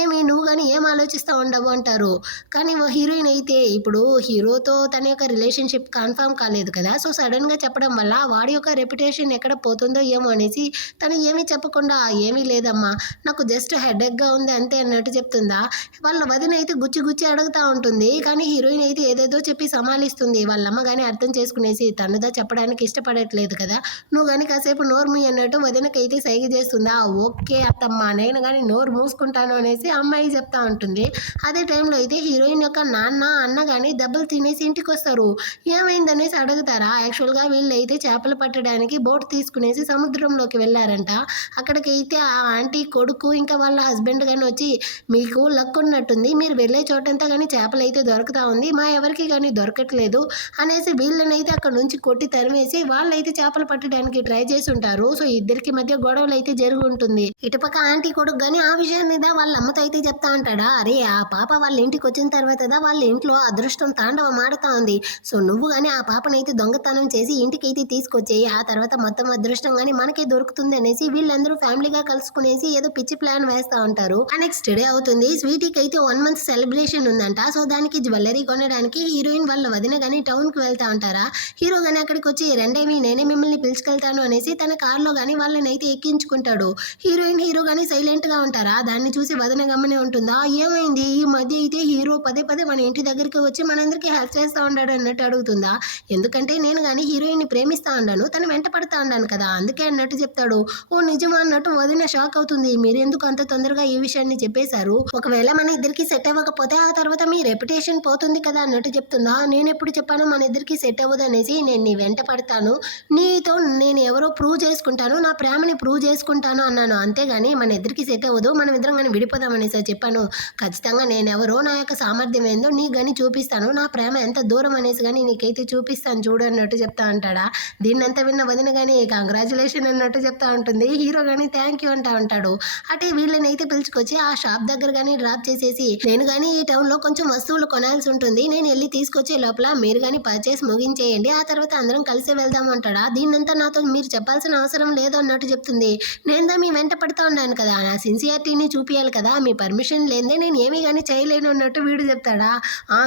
ఏమి నువ్వు కానీ ఏం ఆలోచిస్తూ ఉండవు అంటారు. కానీ హీరోయిన్ అయితే ఇప్పుడు హీరోతో తన యొక్క రిలేషన్షిప్ కన్ఫర్మ్ కాలేదు కదా. సో సడన్ గా చెప్పడం వల్ల వాడి యొక్క రెప్యుటేషన్ ఎక్కడ పోతుందో ఏమో అనేసి తను ఏమీ చెప్పకుండా, ఏమీ లేదమ్మా నాకు జస్ట్ హెడేక్ గా ఉంది అంతే అన్నట్టు చెప్తుందా. వాళ్ళ వదిన అయితే గుచ్చి గుచ్చి అడుగుతూ ఉంటుంది. కానీ హీరోయిన్ అయితే ఏదేదో చెప్పి సమాలిస్తుంది. వాళ్ళమ్మ కానీ అర్థం చేసుకునేసి తనదా చెప్పడానికి ఇష్టపడట్లేదు కదా, నువ్వు కానీ కాసేపు నోరు మూయి అన్నట్టు వదినకైతే సైగ చేస్తుందా. ఓకే అత్తమ్మ, నేను కానీ నోరు మూసుకుంటాను అనేసి అమ్మాయి చెప్తా ఉంటుంది. అదే టైంలో అయితే హీరోయిన్ యొక్క నాన్న అన్న కానీ దెబ్బలు తినేసి ఇంటికి వస్తారు. ఏమైందనేసి అడుగుతారా. యాక్చువల్గా వీళ్ళు అయితే చేపలు పట్టడానికి బోట్ తీసుకునేసి సముద్రంలోకి వెళ్ళారంట. అక్కడికైతే ఆ ఆంటీ కొడుకు ఇంకా వాళ్ళ హస్బెండ్ కానీ వచ్చి, మీకు లక్ ఉన్నట్టుంది, మీరు వెళ్ళే చోటంతా కానీ చేపలు అయితే దొరుకుతా ఉంది, మా ఎవరికి కానీ దొరకట్లేదు అనేసి వీళ్ళనైతే అక్కడ నుంచి కొట్టి తరిమేసి వాళ్ళైతే చేపలు పట్టడానికి ట్రై చేసి ఉంటారు. సో ఇద్దరికి మధ్య గొడవలు అయితే జరిగి ఉంటుంది. ఇటుపక్క ఆంటీ కొడుకు కానీ ఆ విషయాన్ని వాళ్ళ అమ్మతో అయితే చెప్తా ఉంటాడా. అరే ఆ పాప వాళ్ళ ఇంటికి వచ్చిన తర్వాత వాళ్ళ ఇంట్లో అదృష్టం తాండవం ఆడుతా ఉంది. సో నువ్వు కానీ ఆ పాపనైతే దొంగతనం చేసి ఇంటికి అయితే తీసుకొచ్చేయి, ఆ తర్వాత మొత్తం అదృష్టం కానీ మనకే దొరుకుతుంది అనేసి వీళ్ళందరూ ఫ్యామిలీగా కలుసుకునేసి ఏదో పిచ్చి ప్లాన్ వేస్తా ఉంటారు. నెక్స్ట్ డే అవుతుంది. స్వీటీకి అయితే 1 month సెలబ్రేషన్ ఉందంట. సో దానికి జ్యువెలరీ కొనడానికి హీరోయిన్ వాళ్ళ వదిన కానీ టౌన్ కి వెళ్తా ఉంటారా. హీరో కానీ అక్కడికి వచ్చి రెండేమి నేనే మిమ్మల్ని పిలుచుకెళ్తాను అనేసి తన కార్లో కానీ వాళ్ళని అయితే ఎక్కించుకుంటాడు. హీరో హీరో గానీ సైలెంట్ గా ఉంటారా? దాన్ని చూసి వదిన గమ్మనే ఉంటుందా? ఏమైంది ఈ మధ్య అయితే హీరో పదే పదే మన ఇంటి దగ్గరికి వచ్చి మనందరికీ హెల్ప్ చేస్తా ఉంటాడు అన్నట్టు అడుగుతుందా? ఎందుకంటే నేను గానీ హీరోయిన్ ని ప్రేమిస్తా ఉన్నాను, తను వెంట పడతా ఉన్నాను కదా, అందుకే అన్నట్టు చెప్తాడు. ఓ నిజమా అన్నట్టు వదిన షాక్ అవుతుంది. మీరెందుకు అంత తొందరగా ఈ విషయాన్ని చెప్పేశారు? ఒకవేళ మన ఇద్దరికి సెట్ అవ్వకపోతే ఆ తర్వాత మీ రెప్యుటేషన్ పోతుంది కదా అన్నట్టు చెప్తుందా? నేను ఎప్పుడు చెప్పాను మన ఇద్దరికి సెట్ అవ్వదు అనేసి? నేను నీ వెంట పడతాను, నీతో నేను ఎవరో ప్రూవ్ చేసుకుంటాను, నా ప్రేమని ప్రూవ్ చేసుకుంటాను అన్నాను, అంతేగాని మన ఇద్దరికి సెట్ అవ్వదు, మనం ఇద్దరం కానీ విడిపోదాం అనేసి చెప్పాను. ఖచ్చితంగా నేనెవరో, నా యొక్క సామర్థ్యం ఏందో నీకు కానీ చూపిస్తాను, నా ప్రేమ ఎంత దూరం అనేసి కానీ నీకైతే చూపిస్తాను చూడు అన్నట్టు చెప్తా అంటాడా. దీన్నంతా విన్న వదిన కానీ కంగ్రాచులేషన్ అన్నట్టు చెప్తా ఉంటుంది. హీరో కానీ థ్యాంక్ యూ అంటా ఉంటాడు. అంటే వీళ్ళని అయితే పిలుచుకొచ్చి ఆ షాప్ దగ్గర కానీ డ్రాప్ చేసేసి, నేను కానీ ఈ టౌన్లో కొంచెం వస్తువులు కొనాల్సి ఉంటుంది, నేను వెళ్ళి తీసుకొచ్చే లోపల మీరు కానీ పర్చేస్ ముగించేయండి, ఆ తర్వాత అందరం కలిసి వెళ్దాం అంటాడా. దీన్నంతా నాతో మీరు చెప్పాల్సిన అవసరం లేదు అన్నట్టు చెప్తుంది. నేనుదా మీ వెంట పడుతూ ఉన్నాను కదా, నా సిన్సియారిటీని చూపించాలి కదా, మీ పర్మిషన్ లేదే నేను ఏమీ కానీ చేయలేను అన్నట్టు వీడు చెప్తాడా.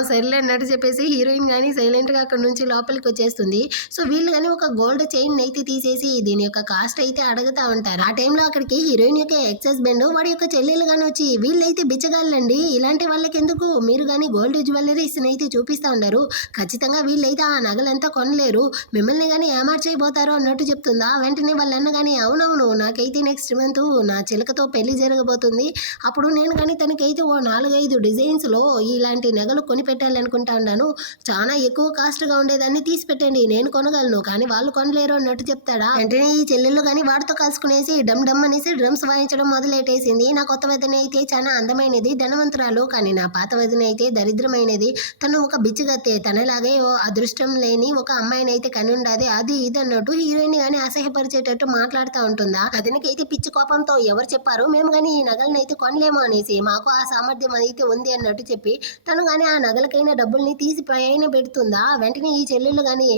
సర్లే అన్నట్టు చెప్పేసి హీరోయిన్ కానీ సైలెంట్గా అక్కడ నుంచి లోపలికి వచ్చేస్తుంది. సో వీళ్ళు కానీ ఒక గోల్డ్ చైన్ అయితే తీసేసి దీని యొక్క కాస్ట్ అయితే అడుగుతా ఉంటారు. ఆ టైంలో అక్కడికి హీరోయిన్ యొక్క ఎక్స్ హస్బెండ్ వాడి యొక్క చెల్లెలు కానీ వచ్చి, వీళ్ళైతే బిచ్చగాళ్ళండి, ఇలాంటి వాళ్ళకి ఎందుకు, మీరు కానీ గోల్డ్ జ్యువెలరీస్ అయితే చూపిస్తా ఉన్నారు, ఖచ్చితంగా వీళ్ళైతే ఆ నగలంతా కొనలేరు, మిమ్మల్ని కానీ ఏమార్చైపోతారు అన్నట్టు చెప్తుందా. వెంటనే వాళ్ళన్న కానీ అవునవును, నాకైతే నెక్స్ట్ మంత్ నా చిలకతో పెళ్లి జరగబోతుంది, అప్పుడు నేను కానీ తనకైతే ఓ 4-5 డిజైన్స్లో ఇలాంటి నగలు కొని పెట్టాలనుకుంటా ఉన్నాను, చాలా ఎక్కువ కాస్ట్గా ఉండేదాన్ని తీసి పెట్టండి, నేను కొనగలను, కానీ వాళ్ళు కొనలేరు అన్నట్టు చెప్తాడా. వెంటనే ఈ చెల్లెళ్ళు కానీ వాడితో కలుసుకునేసి డమ్ డమ్ అనేసి డ్రమ్స్ వాయించడం మొదలెట్టేసింది. నా కొత్త వదిన అయితే చాలా అందమైనది, ధనవంతురాలు, కానీ నా పాత వదిన అయితే దరిద్రమైనది, తను ఒక బిచ్చుగత్తే, తనలాగే ఓ అదృష్టం లేని ఒక అమ్మాయిని అయితే కని ఉండాది, అది ఇది అన్నట్టు హీరోయిన్ గానీ అసహ్యపరిచేటట్టు మాట్లాడుతూ ఉంటుందా. అతనికైతే పిచ్చి కోపంతో, ఎవరు చెప్పారు మేము కానీ ఈ నగలను అయితే కొనలేము అనేసి, మాకు ఆ సామర్థ్యం అయితే ఉంది అన్నట్టు చెప్పి తను కానీ ఆ నగలకైన డబ్బుల్ని తీసి పైన పెడుతుందా. వెంటనే ఈ చెల్లెళ్ళు కానీ,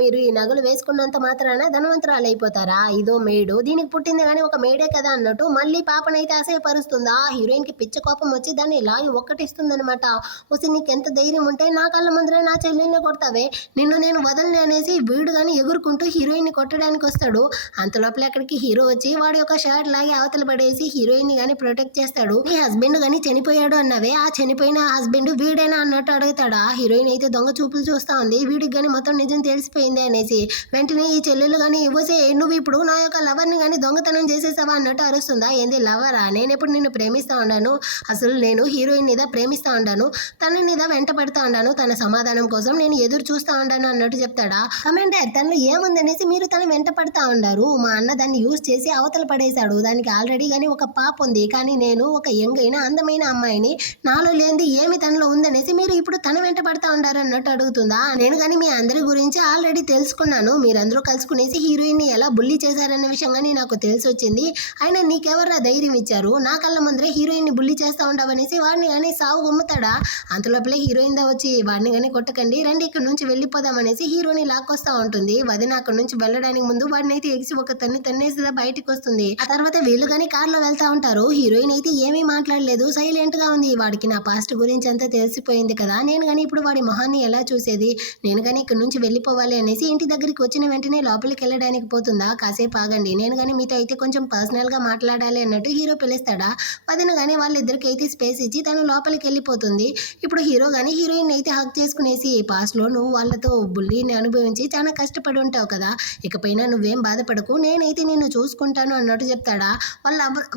మీరు ఈ నగలు వేసుకున్నంత మాత్రాన ధనవంతురాలు అయిపోతారా, ఇదో మేడు, దీనికి పుట్టింది కానీ ఒక మేడే కదా అన్నట్టు మళ్ళీ పాపనైతే అసహ్యపరుస్తుందా. హీరోయిన్ కి పిచ్చ కోపం వచ్చి దాన్ని లాగి ఒక్కటిస్తుందనమాట. వచ్చి నీకెంత ధైర్యం ఉంటే నా కళ్ళ ముందరే నా చెల్లెల్ని కొడతావే, నిన్ను నేను వదలని అనేసి వీడు కానీ ఎగురుకుంటూ హీరోయిన్ ని కొట్టడానికి వస్తాడు. అంతలోపల అక్కడికి హీరో వచ్చి వాడి యొక్క షర్ట్ లాగి అవతల పడేసి హీరోయిన్ ని కానీ ప్రొటెక్ట్ చేస్తాడు. నీ హస్బెండ్ కానీ చనిపోయాడు అన్నవే, ఆ చనిపోయిన హస్బెండ్ వీడేనా అన్నట్టు అడుగుతాడా. హీరోయిన్ అయితే దొంగ చూపులు చూస్తా ఉంది, వీడికి కానీ మొత్తం నిజం తెలిసిపోయింది అనేసి. వెంటనే ఈ చెల్లెలు కానీ ఇవ్వసే, నువ్వు ఇప్పుడు నా యొక్క లవర్ని కానీ దొంగతనం చేసేసావా అన్నట్టు అరుస్తుందా. ఏంది లవరా, నేను ఎప్పుడు నిన్ను ప్రేమిస్తా ఉన్నాను, అసలు నేను హీరోయిన్ మీద ప్రేమిస్తా ఉన్నాను, తన మీద వెంట పడుతూ ఉన్నాను, తన సమాధానం కోసం నేను ఎదురు చూస్తూ ఉన్నాను అన్నట్టు చెప్తాడా. కమెంటర్ తనలో ఏముందనేసి మీరు తన వెంట పడుతూ ఉండారు, మా అన్న దాన్ని యూజ్ చేసి అవతల పడేశాడు, దానికి ఆల్రెడీ కానీ ఒక పాప ఉంది, కానీ నేను ఒక యంగ్ అయిన అందమైన అమ్మాయిని, నాలో లేనిది ఏమి తనలో ఉందనేసి మీరు ఇప్పుడు తన వెంట పడుతూ ఉండారు అన్నట్టు అడుగుతుందా. నేను కానీ మీ అందరి గురించి ఆల్రెడీ తెలుసుకున్నాను, మీరందరూ కలుసుకునేసి హీరోయిన్ ని ఎలా బుల్లి చేశారన్న విషయం కానీ నాకు తెలిసి వచ్చింది, అయినా నీకెవర్రా ధైర్యం ఇచ్చారు నా కళ్ళ ముందరే హీరోయిన్ ని బుల్లి చేస్తా ఉండవనేసి వాడిని కానీ సాగు గుమ్ముతాడా. అంతలోపలే హీరోయిన్ దా వచ్చి, వాడిని కానీ కొట్టకండి, రండి ఇక్కడ నుంచి వెళ్ళిపోదామనేసి హీరోని లాక్కొస్తా ఉంటుంది. వదిన అక్కడ నుంచి వెళ్ళడానికి ముందు వాడిని అయితే ఎగిసి ఒక తన్నేసి బయటికి వస్తుంది. ఆ తర్వాత వీళ్ళు కానీ కార్లో వెళ్తా ఉంటారు. హీరోయిన్ అయితే ఏమీ మాట్లాడలేదు, సైలెంట్ గా ఉంది. వాడికి నా పాస్ట్ గురించి అంతా తెలిసిపోయింది కదా, నేను కానీ ఇప్పుడు వాడి మొహాన్ని ఎలా చూసేది, నేను కానీ ఇక్కడ నుంచి వెళ్ళిపోవాలి అనేసి ఇంటి దగ్గరికి వచ్చిన వెంటనే లోపలికి వెళ్ళడానికి పోతుందా. కాసేపు ఆగండి, నేను కానీ మీతో అయితే కొంచెం పర్సనల్ గా మాట్లాడాలి అన్నట్టు హీరో పిలుస్తాడా. వదిన కానీ వాళ్ళిద్దరికి అయితే స్పేస్ ఇచ్చి తను లోపలికి వెళ్ళిపోతుంది. ఇప్పుడు హీరో కానీ హీరోయిన్ అయితే హక్ చేసుకునేసి, పాస్ట్ లో నువ్వు వాళ్ళతో బుల్లీని అనుభవించి చాలా కష్టపడి ఉంటావు కదా, ఇకపైన నువ్వేం బాధపడకు, నేనైతే నిన్ను చూసుకుంటాను అన్నట్టు చెప్తాడా.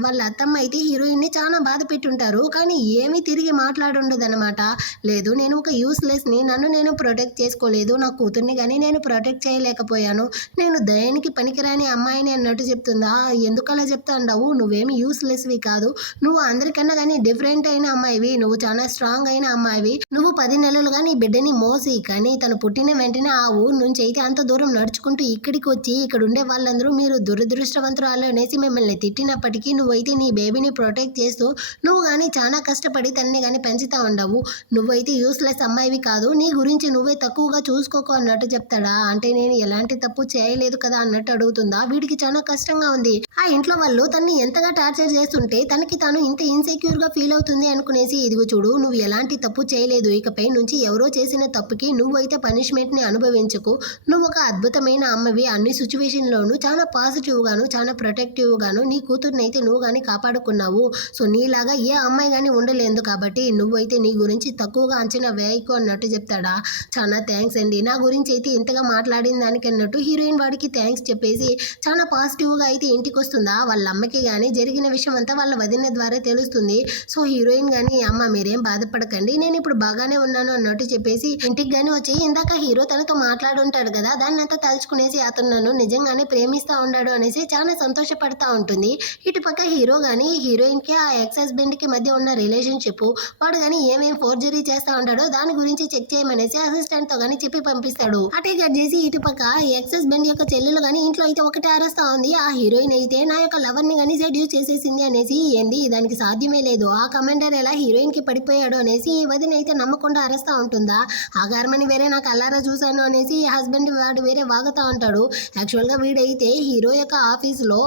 వాళ్ళ అత్తమ్మ అయితే హీరోయిన్ ని చాలా బాధ పెట్టుంటారు, కానీ ఏమీ తిరిగి మాట్లాడుండదనమాట. లేదు నేను ఒక యూస్లెస్ ని, నన్ను నేను ప్రొటెక్ట్ చేసుకోలేదు, నా కూతుర్ని కానీ నేను ప్రొటెక్ట్ చేయలేకపోయాను, నేను దయానికి పనికిరాని అమ్మాయిని అన్నట్టు చెప్తుందా. ఎందుకు అలా చెప్తా ఉండవు, నువ్వేమి యూస్లెస్వి కాదు, నువ్వు అందరికన్నా కానీ డిఫరెంట్ అయిన అమ్మాయివి, నువ్వు చాలా స్ట్రాంగ్ అయిన అమ్మాయివి, నువ్వు 10 నెలలుగా నీ బిడ్డని మోసి, కానీ తను పుట్టిన వెంటనే ఆ ఊరు నుంచి అయితే అంత దూరం నడుచుకుంటూ ఇక్కడికి వచ్చి ఇక్కడ ఉండే వాళ్ళందరూ మీరు దురదృష్టవంతురాలు అనేసి మిమ్మల్ని తిట్టినప్పటికీ నువ్వైతే నీ బేబీని ప్రొటెక్ట్ చేస్తూ నువ్వు కానీ చాలా కష్టపడి తనని కానీ పెంచుతా ఉండవు, నువ్వైతే యూస్లెస్ అమ్మాయివి కాదు, నీ గురించి నువ్వే తక్కువగా చూసుకోకు అన్నట్టు చెప్తాడా. అంటే నేను ఎలాంటి తప్పు చేయలేదు కదా అన్నట్టు అడుగుతుందా. వీడికి చాలా కష్టంగా ఉంది, ఆ ఇంట్లో వాళ్ళు తనని ఎంతగా టార్చర్ చేస్తుంటే తనకి తాను ఇంత ఇన్సెక్యూర్ గా ఫీల్ అవుతుంది అనుకునేసి, ఇదిగో చూడు నువ్వు ఎలాంటి తప్పు చేయలేదు, ఇకపై నుంచి ఎవరో చేసిన తప్పుకి నువ్వైతే పనిష్మెంట్ ని అనుభవించకు, నువ్వు ఒక అద్భుతమైన అమ్మవి, అన్ని సిచ్యువేషన్ లోనూ చాలా పాజిటివ్ గాను చాలా ప్రొటెక్టివ్ గాను నీ కూతుర్ని అయితే నువ్వు కానీ కాపాడుకున్నావు. సో నీలాగా ఏ అమ్మాయి కానీ ఉండలేదు కాబట్టి నువ్వైతే నీ గురించి తక్కువగా అంచనా వేయకు అన్నట్టు చెప్తాడా. చాలా థ్యాంక్స్ అండి, నా గురించి అయితే ఇంతగా మాట్లాడిన దానికి అన్నట్టు హీరోయిన్ వాడికి థ్యాంక్స్ చెప్పేసి చాలా పాజిటివ్గా అయితే ఇంటికి వస్తుందా. వాళ్ళ అమ్మకి కానీ జరిగిన విషయం అంతా వాళ్ళ వదిన ద్వారా తెలుస్తుంది. సో హీరోయిన్ కానీ అమ్మ మీరేం బాధపడకండి, నేను ఇప్పుడు బాగానే ఉన్నాను అన్నట్టు చెప్పేసి ఇంటికి కానీ వచ్చి ఇందాక హీరో తనతో మాట్లాడుంటాడు కదా, దాన్ని అంతా తలుచుకునేసి అతను నన్ను నిజంగానే ప్రేమిస్తూ ఉన్నాడు అనేసి చాలా సంతోషపడతా ఉంటుంది. ఇటుపక్క హీరో కానీ హీరోయిన్కి ఆ ఎక్స్ హస్బెండ్కి మధ్య ఉన్న రిలేషన్షిప్ వాడు కానీ ఏమేం ఫోర్జరీ చేస్తూ ఉంటాడో దాని గురించి చెక్ చేయమనేసి అసిస్టెంట్తో కానీ చెప్పి పంపిస్తాడు. అటే కట్ చేసి ఇటుపక్క ఎక్స్ హస్బెండ్ యొక్క చెల్లెలు కానీ ఇంట్లో అయితే ఒకటి అరుస్తా ఉంది. ఆ హీరోయిన్ అయితే నా యొక్క లవర్ని కానీ సెడ్యూస్ చేసేసింది అనేసి, ఏంది దానికి సాధ్యమే లేదు, ఆ కమాండర్ ఎలా హీరోయిన్కి పడిపోయాడు అనేసి ఈ వదిన అయితే నమ్మకుండా అరుస్తా ఉంటుందా. ఆ గారమని వేరే నాకు అల్లారా చూశాను అనేసి హస్బెండ్ వాడు వేరే వాగుతూ ఉంటాడు. యాక్చువల్గా వీడైతే హీరో యొక్క ఆఫీస్లో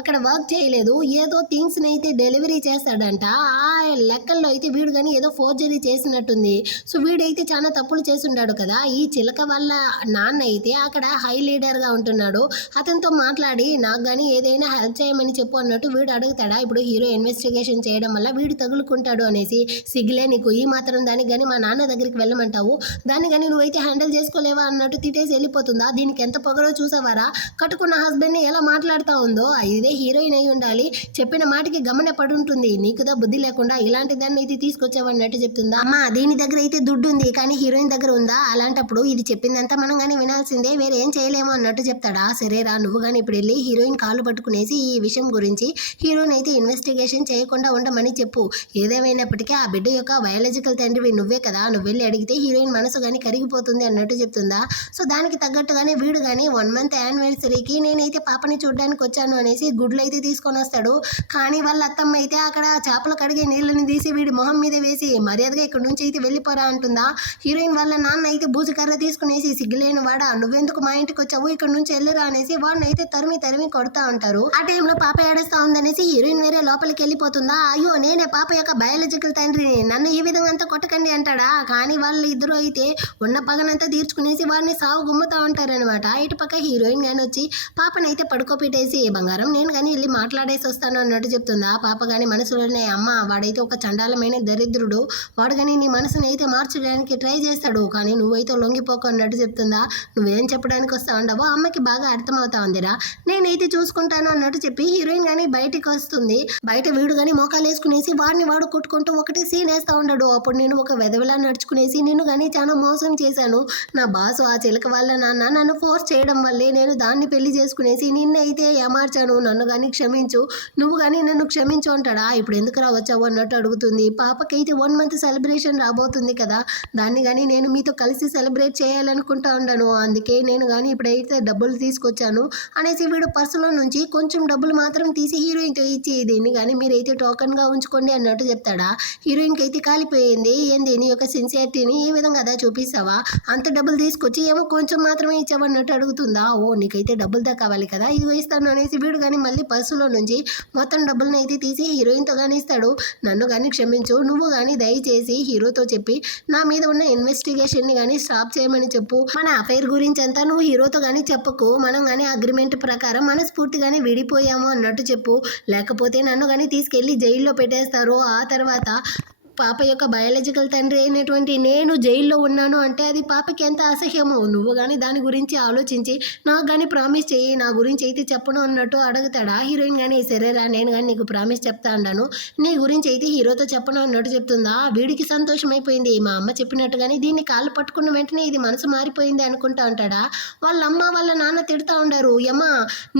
అక్కడ వర్క్ చేయలేదు, ఏదో థింగ్స్ని అయితే డెలివరీ చేస్తాడంట. ఆ లెక్కల్లో అయితే వీడు కానీ ఏదో ఫోర్జరీ చేసినట్టుంది. సో వీడైతే చాలా తప్పులు చేస్తున్నాడు కదా. ఈ చిలక వల్ల నాన్న అయితే అక్కడ హై లీడర్గా ఉంటున్నాడు, అతనితో మాట్లాడి నాకు కానీ ఏదైనా హెల్ప్ చేయమని చెప్పు అన్నట్టు వీడు అడుగుతాడా. ఇప్పుడు హీరో ఇన్వెస్టిగేషన్ చేయడం వల్ల వీడు తగులుకుంటాడు అనేసి, సిగ్గులే నీకు, ఈ మాత్రం దానికి కానీ మా నాన్న దగ్గరికి వెళ్ళమంటావు, దాన్ని కానీ నువ్వైతే హ్యాండిల్ చేసుకోలేవా అన్నట్టు తిట్టేసి వెళ్ళిపోతుందా. దీనికి ఎంత పొగరో చూసావారా, కట్టుకున్న హస్బెండ్ని ఎలా మాట్లాడుతూ ఉందో. ఇదే హీరోయిన్ అయి ఉండాలి, చెప్పిన మాటకి గమన పడుంటుంది, నీకుదా బుద్ధి లేకుండా ఇలాంటి దాన్ని అయితే తీసుకొచ్చావన్నట్టు చెప్తుందా. అమ్మ దీని దగ్గర అయితే దుడ్డు ఉంది కానీ హీరోయిన్ దగ్గర ఉందా, అలాంటప్పుడు ఇది చెప్పిందంతా మనం కానీ వినాల్సిందే, వేరే ఏం చేయలేము అన్నట్టు చెప్తాడా. సరేరా నువ్వు కానీ ఇప్పుడు వెళ్ళి హీరోయిన్ కాళ్ళు పట్టుకునేసి ఈ విషయం గురించి హీరోయిన్ అయితే ఇన్వెస్టిగేషన్ చేయకుండా ఉండమని చెప్పు. ఏదేమైనప్పటికీ ఆ బిడ్డ యొక్క బయాలజికల్ తండ్రివి నువ్వే కదా, నువ్వు వెళ్ళి అడిగితే హీరోయిన్ మనసు కానీ కరిగిపోతుంది అన్నట్టు చెప్తుందా. సో దానికి తగ్గట్టుగానే వీడు కానీ 1 month యానివర్సరీకి నేనైతే పాపని చూడడానికి వచ్చాను అనేసి గుడ్లు అయితే తీసుకొని వస్తాడు. కానీ వాళ్ళ అత్తమ్మ అయితే అక్కడ చేపలు కడిగే నీళ్ళని తీసి వీడి మొహం మీద వేసి మర్యాదగా ఇక్కడ నుంచి అయితే వెళ్ళిపోరా అంటుందా. హీరోయిన్ వాళ్ళ నాన్న అయితే బూజుకర్ర తీసుకునేసి, సిగ్గులేని వాడా నువ్వెందుకు మా ఇంటికి వచ్చావు, ఇక్కడ నుంచి వెళ్ళిరా అనేసి వాడిని అయితే తరిమి తరిమి కొడతా ఉంటారు. ఆ టైంలో పాప ఏడుస్తా ఉందనేసి హీరోయిన్ వేరే లోపలికి వెళ్ళిపోతుందా. అయ్యో నేనే పాప యొక్క బయాలజికల్ తండ్రిని, నన్ను ఈ విధంగా అంతా కొట్టకండి అంటాడా. కానీ వాళ్ళు ఇద్దరు అయితే ఉన్న పగనంతా తీర్చుకునేసి వాడిని సాగు గుమ్ముతా ఉంటారనమాట. ఇటు పక్క హీరోయిన్ కానీ వచ్చి పాపని అయితే పడుకోపెట్టేసి, బంగారం నేను కానీ వెళ్ళి మాట్లాడేసి వస్తాను అన్నట్టు చెప్తుందా. పాప కానీ మనసులోనే, అమ్మ వాడైతే ఒక చండాలమైన దరిద్రుడు, వాడు కానీ నీ మనసుని అయితే మార్చడానికి ట్రై చేస్తాడు, కానీ నువ్వైతే లొంగిపోకు అన్నట్టు చెప్తుందా. నువ్వేం చెప్పడానికి వస్తా ఉండవో అమ్మకి బాగా అర్థమవుతా ఉందిరా, నేనైతే చూసుకుంటాను అన్నట్టు చెప్పి హీరోయిన్ కానీ బయటికి వస్తుంది. బయట వీడు కానీ మోకాలు వేసుకునేసి వాడిని వాడు కొట్టుకుంటూ ఒకటి సీన్ వేస్తూ ఉండడు. అప్పుడు నేను ఒక వెధవిలా నడుచుకునేసి నిన్ను కానీ చాలా మోసం చేశాను, నా బాసు ఆ చిలక వాళ్ళ నాన్న నన్ను ఫోర్స్ చేయడం వల్లే నేను దాన్ని పెళ్లి చేసుకునేసి నిన్నైతే ఏమార్చాను, నన్ను కానీ క్షమించు, నువ్వు కానీ నన్ను క్షమించు అంటాడా. ఇప్పుడు ఎందుకు రావచ్చావు అన్నట్టు అడుగుతుంది. పాపకైతే 1 month సెలబ్రేషన్ రాబోతుంది కదా, దాన్ని కానీ నేను మీతో కలిసి సెలబ్రేట్ చేయాలనుకుంటా ఉన్నాను, అందుకే నేను కానీ ఇప్పుడైతే డబ్బులు తీసుకొచ్చాను అనేసి వీడు పర్సులో నుంచి కొంచెం డబ్బులు మాత్రం తీసి హీరోయిన్తో ఇచ్చి, దీన్ని కానీ మీరైతే టోకన్గా ఉంచుకోండి అన్నట్టు చెప్తాడా. హీరోయిన్కి అయితే కాలిపోయింది, ఏంది నీ యొక్క సిన్సియారిటీని ఈ విధంగా కదా చూపిస్తావా, అంత డబ్బులు తీసుకొచ్చి ఏమో కొంచెం మాత్రమే ఇచ్చావన్నట్టు అడుగుతుందా. ఓ నీకైతే డబ్బులతో కావాలి కదా, ఇది ఇస్తాను అనేసి వీడు కానీ మళ్ళీ పర్సులో నుంచి మొత్తం డబ్బులను అయితే తీసి హీరోయిన్తో కానీ ఇస్తాడు. నన్ను కానీ క్షమించు, నువ్వు కానీ దయచేసి హీరోతో చెప్పి నా మీద ఉన్న ఇన్వెస్టిగేషన్ని కానీ స్టాప్ చేయమని చెప్పు, మన అఫైర్ గురించి అంతా నువ్వు హీరోతో కానీ చెప్పకు, మనం కానీ అగ్రిమెంట్ ప్రకారం మనస్ఫూర్తిగానే విడిపోయాము అన్నట్టు చెప్పు, లేకపోతే నన్ను కానీ తీసుకెళ్ళి జైల్లో పెట్టేస్తారు. ఆ తర్వాత పాప యొక్క బయాలజికల్ తండ్రి అయినటువంటి నేను జైల్లో ఉన్నాను అంటే అది పాపకి ఎంత అసహ్యమో, నువ్వు కానీ దాని గురించి ఆలోచించి నాకు కానీ ప్రామిస్ చేయి, నా గురించి అయితే చెప్పను అన్నట్టు అడుగుతాడా. హీరోయిన్ కానీ సరేరా నేను కానీ నీకు ప్రామిస్ చెప్తా అన్నాను, నీ గురించి అయితే హీరోతో చెప్పను అన్నట్టు చెప్తుందా. వీడికి సంతోషం అయిపోయింది, మా అమ్మ చెప్పినట్టుగానే దీన్ని కాళ్ళు పట్టుకున్న వెంటనే ఇది మనసు మారిపోయింది అనుకుంటా ఉంటాడా. వాళ్ళ అమ్మ వాళ్ళ నాన్న తిడతా ఉండరు, అమ్మా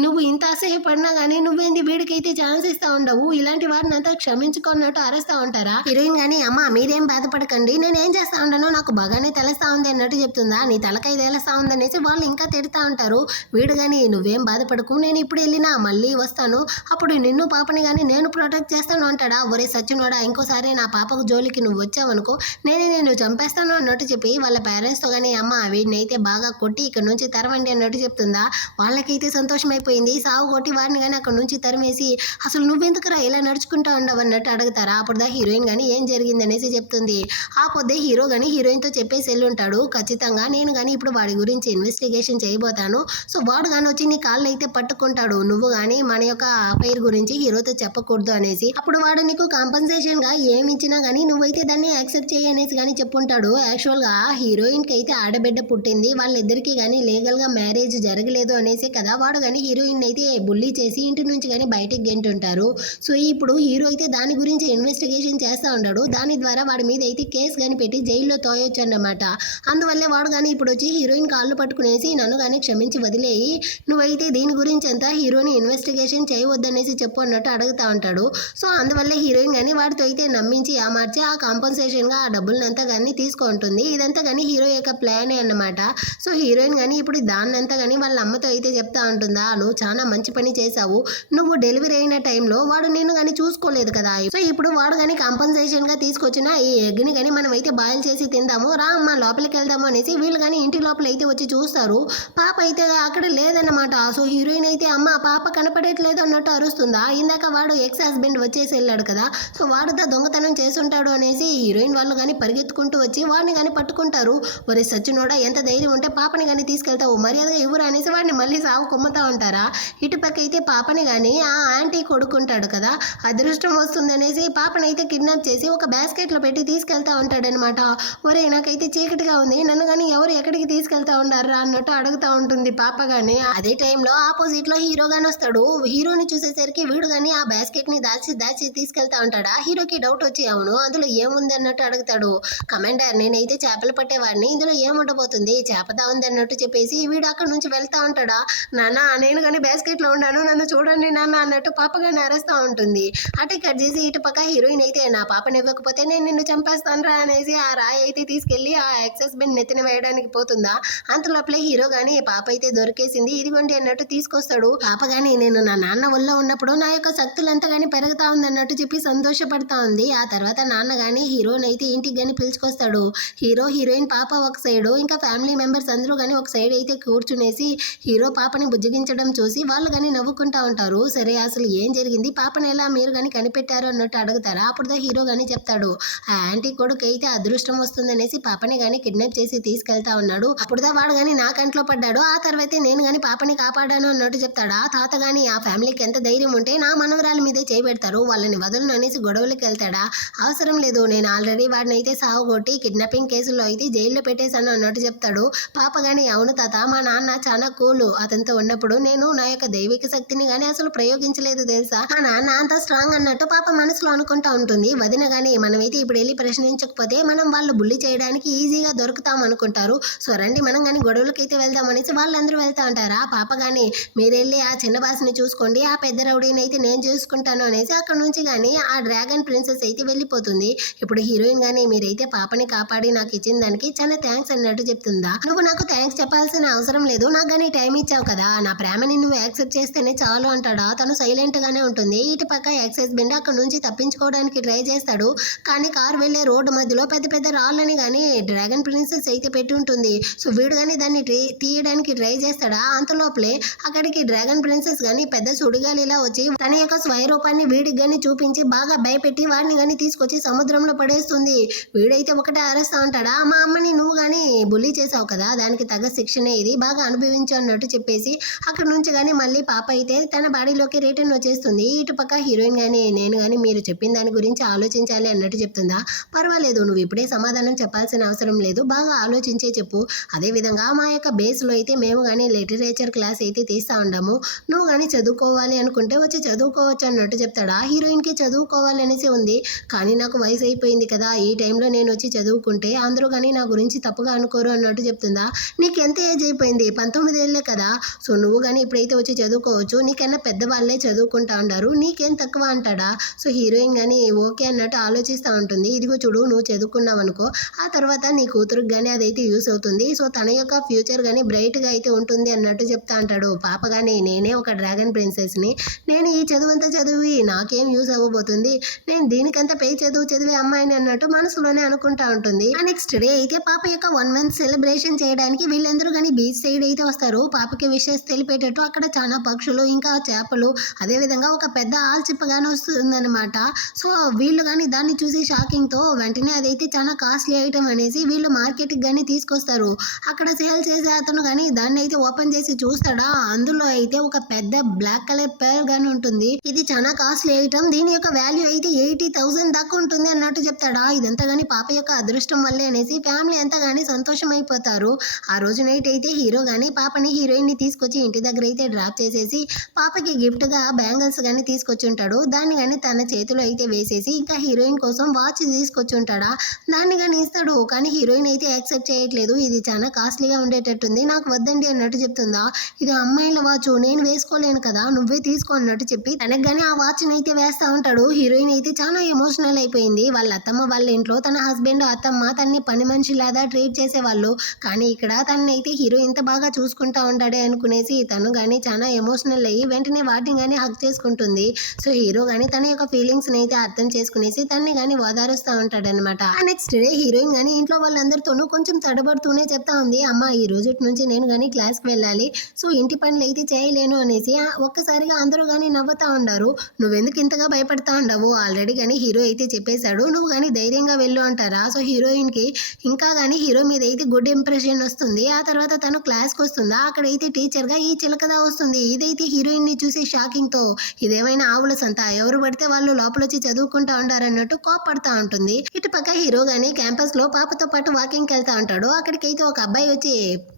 నువ్వు ఇంత అసహ్యపడినా కానీ నువ్వేంది వీడికైతే ఛాన్స్ ఇస్తా ఉండవు, ఇలాంటి వారిని అంతా క్షమించుకున్నట్టు అరుస్తా ఉంటారా. హీరోయిన్ కానీ అమ్మ మీరేం బాధపడకండి, నేను ఏం చేస్తా ఉంటానో నాకు బాగానే తెలుస్తా ఉంది అన్నట్టు చెప్తుందా. నీ తలకై తెలుస్తా ఉందనేసి వాళ్ళు ఇంకా తిడతా ఉంటారు. వీడు కానీ నువ్వేం బాధపడకు, నేను ఇప్పుడు వెళ్ళినా మళ్ళీ వస్తాను, అప్పుడు నిన్ను పాపని కానీ నేను ప్రొటెక్ట్ చేస్తాను అంటాడా. ఒరే సచ్చినోడా ఇంకోసారి నా పాపకు జోలికి నువ్వు వచ్చావనుకో నేను చంపేస్తాను అన్నట్టు చెప్పి వాళ్ళ పేరెంట్స్తో కానీ అమ్మ వీడిని అయితే బాగా కొట్టి ఇక్కడ నుంచి తరవండి అన్నట్టు చెప్తుందా. వాళ్ళకైతే సంతోషం అయిపోయింది, సాగు కొట్టి వాడిని కానీ అక్కడ నుంచి తరిమేసి అసలు నువ్వెందుకురా ఇలా నడుచుకుంటా ఉండవు అన్నట్టు అడుగుతారా. అప్పుడు హీరోయిన్ కానీ ఏం జరిగింది అనేసి చెప్తుంది. ఆ పొద్దే హీరో కానీ హీరోయిన్తో చెప్పేసి వెళ్ళి ఉంటాడు, ఖచ్చితంగా నేను కానీ ఇప్పుడు వాడి గురించి ఇన్వెస్టిగేషన్ చేయబోతాను. సో వాడు కానీ వచ్చి నీ కాళ్ళు అయితే పట్టుకుంటాడు, నువ్వు కానీ మన యొక్క అఫైర్ గురించి హీరోతో చెప్పకూడదు అనేసి. అప్పుడు వాడు నీకు కాంపన్సేషన్ గా ఏమి ఇచ్చినా గానీ నువ్వైతే దాన్ని యాక్సెప్ట్ చేయి అనేసి కానీ చెప్పుంటాడు. యాక్చువల్ గా హీరోయిన్ కి అయితే ఆడబిడ్డ పుట్టింది, వాళ్ళిద్దరికి కానీ లీగల్ గా మ్యారేజ్ జరగలేదు అనేసి కదా వాడు కానీ హీరోయిన్ అయితే బుల్లీ చేసి ఇంటి నుంచి కానీ బయటికి గెంటుంటారు. సో ఇప్పుడు హీరో అయితే దాని గురించి ఇన్వెస్టిగేషన్ చేస్తా ఉంటాడు, దాని ద్వారా వాడి మీద అయితే కేసు కానీ పెట్టి జైల్లో తోయొచ్చు అన్నమాట. అందువల్లే వాడు కానీ ఇప్పుడు వచ్చి హీరోయిన్ కాళ్ళు పట్టుకునేసి నన్ను కానీ క్షమించి వదిలేయి, నువ్వైతే దీని గురించి అంతా హీరోని ఇన్వెస్టిగేషన్ చేయవద్దనేసి చెప్పు అన్నట్టు అడుగుతా ఉంటాడు. సో అందువల్లే హీరోయిన్ కానీ వాడితో అయితే నమ్మించి ఏమార్చి ఆ కాంపన్సేషన్గా ఆ డబ్బులనంతా కానీ తీసుకుంటుంది. ఇదంతా కానీ హీరో యొక్క ప్లానే అన్నమాట. సో హీరోయిన్ కానీ ఇప్పుడు దాన్నంతా కానీ వాళ్ళ అమ్మతో అయితే చెప్తా ఉంటుందా, నువ్వు చాలా మంచి పని చేశావు, నువ్వు డెలివరీ అయిన టైంలో వాడు నేను కానీ చూసుకోలేదు కదా, సో ఇప్పుడు వాడు కానీ కాంపన్సేషన్గా తీసుకొచ్చిన ఈ ఎగ్ని కానీ మనం అయితే బాయిల్ చేసి తిందాము, రా అమ్మ లోపలికి వెళ్దాము అనేసి వీళ్ళు కానీ ఇంటి లోపల అయితే వచ్చి చూస్తారు. పాప అయితే అక్కడ లేదన్నమాట. సో హీరోయిన్ అయితే అమ్మ పాప కనపడట్లేదు అన్నట్టు అరుస్తుందా. ఇందాక వాడు ఎక్స్ హస్బెండ్ వచ్చేసి వెళ్ళాడు కదా, సో వాడుతో దొంగతనం చేసుంటాడు అనేసి హీరోయిన్ వాళ్ళు కానీ పరిగెత్తుకుంటూ వచ్చి వాడిని కానీ పట్టుకుంటారు. మరి సచ్చినోడా, ఎంత ధైర్యం ఉంటే పాపని కానీ తీసుకెళ్తావు, మర్యాదగా ఇవ్వరు అనేసి వాడిని మళ్ళీ సాగు కొమ్ముతా ఉంటారా. ఇటుపక్క అయితే పాపని కానీ ఆ ఆంటీ కొడుకుంటాడు కదా, అదృష్టం వస్తుంది అనేసి పాపని అయితే కిడ్నాప్ చేసి ఒక బాస్కెట్లో పెట్టి తీసుకెళ్తా ఉంటాడనమాట. ఒరే నాకైతే చీకటిగా ఉంది, నన్ను కానీ ఎవరు ఎక్కడికి తీసుకెళ్తా ఉండారా అన్నట్టు అడుగుతా ఉంటుంది పాప కానీ. అదే టైంలో ఆపోజిట్ లో హీరో గాని వస్తాడు. హీరోని చూసేసరికి వీడు కానీ ఆ బాస్కెట్ ని దాచి దాచి తీసుకెళ్తా ఉంటాడా. హీరోకి డౌట్ వచ్చి అవును అందులో ఏముంది అన్నట్టు అడుగుతాడు. కమాండర్, నేనైతే చేపలు పట్టేవాడిని, ఇందులో ఏముండబోతుంది, చేపదా ఉంది అన్నట్టు చెప్పేసి వీడు అక్కడ నుంచి వెళ్తా ఉంటాడా. నాన్న నేను కానీ బాస్కెట్ లో ఉన్నాను, నన్ను చూడండి నాన్న అన్నట్టు పాప కానీ అరుస్తూ ఉంటుంది. అటే కట్ చేసి ఇటు పక్క హీరోయిన్ అయితే నా పాపని ఇవ్వకపోతే నేను నిన్ను చంపేస్తాను రా అనేసి ఆ రాయి అయితే తీసుకెళ్లి ఆ ఎక్స్ హస్బెండ్ నెత్తిన వేయడానికి పోతుందా. అంతలోపలే హీరో గానీ పాప అయితే దొరికేసింది ఇదిగోండి అన్నట్టు తీసుకొస్తాడు. పాప గానీ నేను నా నాన్న ఒళ్ళో ఉన్నప్పుడు నా యొక్క శక్తులంతా గానీ పెరుగుతా ఉంది అన్నట్టు చెప్పి సంతోషపడతా ఉంది. ఆ తర్వాత నాన్న గానీ హీరోని అయితే ఇంటికి గానీ పిలుచుకొస్తాడు. హీరో హీరోయిన్ పాప ఒక సైడు, ఇంకా ఫ్యామిలీ మెంబర్స్ అందరూ గానీ ఒక సైడ్ అయితే కూర్చునేసి హీరో పాపని బుజ్జగించడం చూసి వాళ్ళు గానీ నవ్వుకుంటా ఉంటారు. సరే అసలు ఏం జరిగింది, పాపని ఎలా మీరు గానీ కనిపెట్టారు అన్నట్టు అడుగుతారా. అప్పుడుదా హీరో గానీ చెప్తాడు, ఆ యాంటీ కొడుకు అయితే అదృష్టం వస్తుందనేసి పాపని గానీ కిడ్నాప్ చేసి తీసుకెళ్తా ఉన్నాడు. అప్పుడుదా వాడు గానీ నా కంట్లో పడ్డాడు, ఆ తర్వాత నేను గానీ పాపని కాపాడాను అన్నట్టు చెప్తాడా. తాత గానీ ఆ ఫ్యామిలీకి ఎంత ధైర్యం ఉంటే నా మనవరాల మీదే చేయబెడతారు, వాళ్ళని వదలను అనేసి గొడవలకి వెళ్తాడా. అవసరం లేదు, నేను ఆల్రెడీ వాడిని అయితే సాగుగొట్టి కిడ్నాపింగ్ కేసులో అయితే జైల్లో పెట్టేశాను అన్నట్టు చెప్తాడు. పాప గానీ అవును తాత, మా నాన్న చాలా కూలు, అతనితో ఉన్నప్పుడు నేను నా యొక్క దైవిక శక్తిని గానీ అసలు ప్రయోగించలేదు తెలుసా, మా నాన్న అంత స్ట్రాంగ్ అన్నట్టు పాప మనసులో అనుకుంటా ఉంటుంది. వదిన గానీ మనమైతే ఇప్పుడు వెళ్ళి ప్రశ్నించకపోతే మనం వాళ్ళు బుల్లి చేయడానికి ఈజీగా దొరుకుతాం అనుకుంటారు, సో రండి మనం కానీ గొడవలకైతే వెళ్దాం అనేసి వాళ్ళందరూ వెళ్తా ఉంటారా. పాప గానీ మీరెళ్ళి ఆ చిన్న బాస్ని చూసుకోండి, ఆ పెద్ద రౌడీని అయితే నేను చూసుకుంటాను అనేసి అక్కడ నుంచి కానీ ఆ డ్రాగన్ ప్రిన్సెస్ అయితే వెళ్ళిపోతుంది. ఇప్పుడు హీరోయిన్ గానీ మీరైతే పాపని కాపాడి నాకు ఇచ్చిన దానికి చాలా థ్యాంక్స్ అన్నట్టు చెప్తుందా. నువ్వు నాకు థ్యాంక్స్ చెప్పాల్సిన అవసరం లేదు, నాకు కానీ టైం ఇచ్చావు కదా, నా ప్రేమని నువ్వు యాక్సెప్ట్ చేస్తేనే చాలు అంటాడా. తను సైలెంట్ గానే ఉంటుంది. ఇటు పక్క ఎక్స్ హస్బెండ్ అక్కడ నుంచి తప్పించుకోవడానికి ట్రై చేస్తాడు, కానీ కారు వెళ్లే రోడ్డు మధ్యలో పెద్ద పెద్ద రాళ్ళని కానీ డ్రాగన్ ప్రిన్సెస్ అయితే పెట్టి ఉంటుంది. సో వీడు కానీ దాన్ని తీయడానికి ట్రై చేస్తాడా. అంతలోపలే అక్కడికి డ్రాగన్ ప్రిన్సెస్ కానీ పెద్ద సుడిగాలిలా వచ్చి తన యొక్క స్వరూపాన్ని వీడికి కానీ చూపించి బాగా భయపెట్టి వాడిని కానీ తీసుకొచ్చి సముద్రంలో పడేస్తుంది. వీడైతే ఒకటే అరుస్తా ఉంటాడా, మా అమ్మని నువ్వు కానీ బుల్లీ చేసావు కదా, దానికి తగ్గ శిక్షనే ఇది, బాగా అనుభవించు అన్నట్టు చెప్పేసి అక్కడ నుంచి కానీ మళ్ళీ పాప అయితే తన బాడీలోకి రిటర్న్ వచ్చేస్తుంది. ఇటు పక్క హీరోయిన్ కానీ నేను కానీ మీరు చెప్పిన దాని గురించి ఆలోచించాలి అన్నట్టు చెప్తుందా. పర్వాలేదు, నువ్వు ఇప్పుడే సమాధానం చెప్పాల్సిన అవసరం లేదు, బాగా ఆలోచించే చెప్పు. అదేవిధంగా మా యొక్క బేస్లో అయితే మేము కానీ లిటరేచర్ క్లాస్ అయితే తీస్తూ ఉండము, నువ్వు కానీ చదువుకోవాలి అనుకుంటే వచ్చి చదువుకోవచ్చు అన్నట్టు చెప్తాడా. హీరోయిన్కి చదువుకోవాలి అనేసి ఉంది, కానీ నాకు వయసు అయిపోయింది కదా, ఈ టైంలో నేను వచ్చి చదువుకుంటే అందరూ కానీ నా గురించి తప్పుగా అనుకోరు అన్నట్టు చెప్తుందా. నీకు ఎంత ఏజ్ అయిపోయింది, 19 ఏళ్ళే కదా, సో నువ్వు కానీ ఇప్పుడైతే వచ్చి చదువుకోవచ్చు, నీకన్నా పెద్దవాళ్ళే చదువుకుంటా ఉంటారు, నీకేం తక్కువ అంటాడా. సో హీరోయిన్ కానీ ఓకే అన్నట్టు ఆలోచిస్తూ ఉంటుంది. ఇదిగో చూడు, నువ్వు చదువుకున్నావు అనుకో, ఆ తర్వాత నీ కూతురుకి కానీ అదైతే యూస్ అవుతుంది, సో తన యొక్క ఫ్యూచర్ కానీ బ్రైట్గా అయితే ఉంటుంది అన్నట్టు చెప్తా అంటాడు. పాప కానీ నేనే ఒక డ్రాగన్ ప్రిన్సెస్ని, నేను ఈ చదువంతా చదివి నాకేం యూస్ అవ్వబోతుంది, నేను దీనికంతా పే చదివే అమ్మాయిని అన్నట్టు మనసులోనే అనుకుంటా ఉంటుంది. నెక్స్ట్ డే అయితే పాప యొక్క 1 month సెలబ్రేషన్ చేయడానికి వీళ్ళందరూ కానీ బీచ్ సైడ్ అయితే వస్తారు. పాపకి విషెస్ తెలిపేటట్టు అక్కడ చాలా పక్షులు ఇంకా చేపలు అదేవిధంగా ఒక పెద్ద ఆల్చిప్పగానే వస్తుందన్నమాట. సో వీళ్ళు కానీ దాన్ని దాన్ని చూసి షాకింగ్ తో వెంటనే అదైతే చాలా కాస్ట్లీ ఐటమ్ అనేసి వీళ్ళు మార్కెట్ కి గానీ తీసుకొస్తారు. అక్కడ సేల్ చేసే అతను గానీ దాన్ని అయితే ఓపెన్ చేసి చూస్తాడా, అందులో అయితే ఒక పెద్ద బ్లాక్ కలర్ పేల్ గానీ ఉంటుంది. ఇది చాలా కాస్ట్లీ ఐటమ్, దీని యొక్క వాల్యూ అయితే 80,000 దాకా ఉంటుంది అన్నట్టు చెప్తాడా. ఇదంతా గానీ పాప యొక్క అదృష్టం వల్లే అనేసి ఫ్యామిలీ అంతా గానీ సంతోషం అయిపోతారు. ఆ రోజు నైట్ అయితే హీరో గానీ పాపని హీరోయిన్ ని తీసుకొచ్చి ఇంటి దగ్గర అయితే డ్రాప్ చేసేసి పాపకి గిఫ్ట్ గా బ్యాంగిల్స్ గానీ తీసుకొచ్చి ఉంటాడు. దాన్ని గానీ తన చేతిలో అయితే వేసేసి ఇంకా హీరోయిన్ కోసం వాచ్ తీసుకొచ్చి ఉంటాడా, దాన్ని గానీ ఇస్తాడు. కానీ హీరోయిన్ అయితే యాక్సెప్ట్ చేయట్లేదు. ఇది చాలా కాస్ట్లీగా ఉండేటట్టుంది, నాకు వద్దండి అన్నట్టు చెప్తుందా. ఇది అమ్మాయిల వాచ్, నేను వేసుకోలేను కదా, నువ్వే తీసుకో అన్నట్టు చెప్పి తనకు గానీ ఆ వాచ్ అయితే వేస్తా ఉంటాడు. హీరోయిన్ అయితే చాలా ఎమోషనల్ అయిపోయింది. వాళ్ళ అత్తమ్మ వాళ్ళ ఇంట్లో తన హస్బెండ్ అత్తమ్మ తన్ని పని మనిషిలాగా ట్రీట్ చేసేవాళ్ళు. కానీ ఇక్కడ తనైతే హీరో ఇంత బాగా చూసుకుంటా ఉంటాడే అనుకునేసి తను గానీ చాలా ఎమోషనల్ అయ్యి వెంటనే వాటిని గానీ హక్ చేసుకుంటుంది. సో హీరో గానీ తన యొక్క ఫీలింగ్స్ అయితే అర్థం చేసుకునేసి తన్ని గానీ ఓదారుస్తూ ఉంటాడనమాట. నెక్స్ట్ డే హీరోయిన్ గానీ ఇంట్లో వాళ్ళందరితోనూ కొంచెం తడబడుతూనే చెప్తా ఉంది, అమ్మ ఈ రోజు నుంచి నేను గానీ క్లాస్ కి వెళ్ళాలి, సో ఇంటి పనులు అయితే చేయలేను అనేసి. ఒక్కసారిగా అందరూ గానీ నవ్వుతా ఉండారు. నువ్వెందుకు ఇంతగా భయపడతా ఉండవు, ఆల్రెడీ గానీ హీరో అయితే చెప్పేశాడు, నువ్వు గానీ ధైర్యంగా వెళ్ళు అంటారా. సో హీరోయిన్ కి ఇంకా గానీ హీరో మీద అయితే గుడ్ ఇంప్రెషన్ వస్తుంది. ఆ తర్వాత తను క్లాస్ కి వస్తుందా, అక్కడైతే టీచర్ గా ఈ చిలకదా వస్తుంది. ఇదైతే హీరోయిన్ ని చూసి షాకింగ్ తో, ఇదేమైనా ఆవుల సంత, ఎవరు పడితే వాళ్ళు లోపల వచ్చి చదువుకుంటా ఉంటారన్నట్టు కోపడతా ఉంటుంది. ఇటు పక్క హీరో గానీ క్యాంపస్ లో పాపతో పాటు వాకింగ్ వెళ్తా ఉంటాడు. అక్కడికైతే ఒక అబ్బాయి వచ్చి,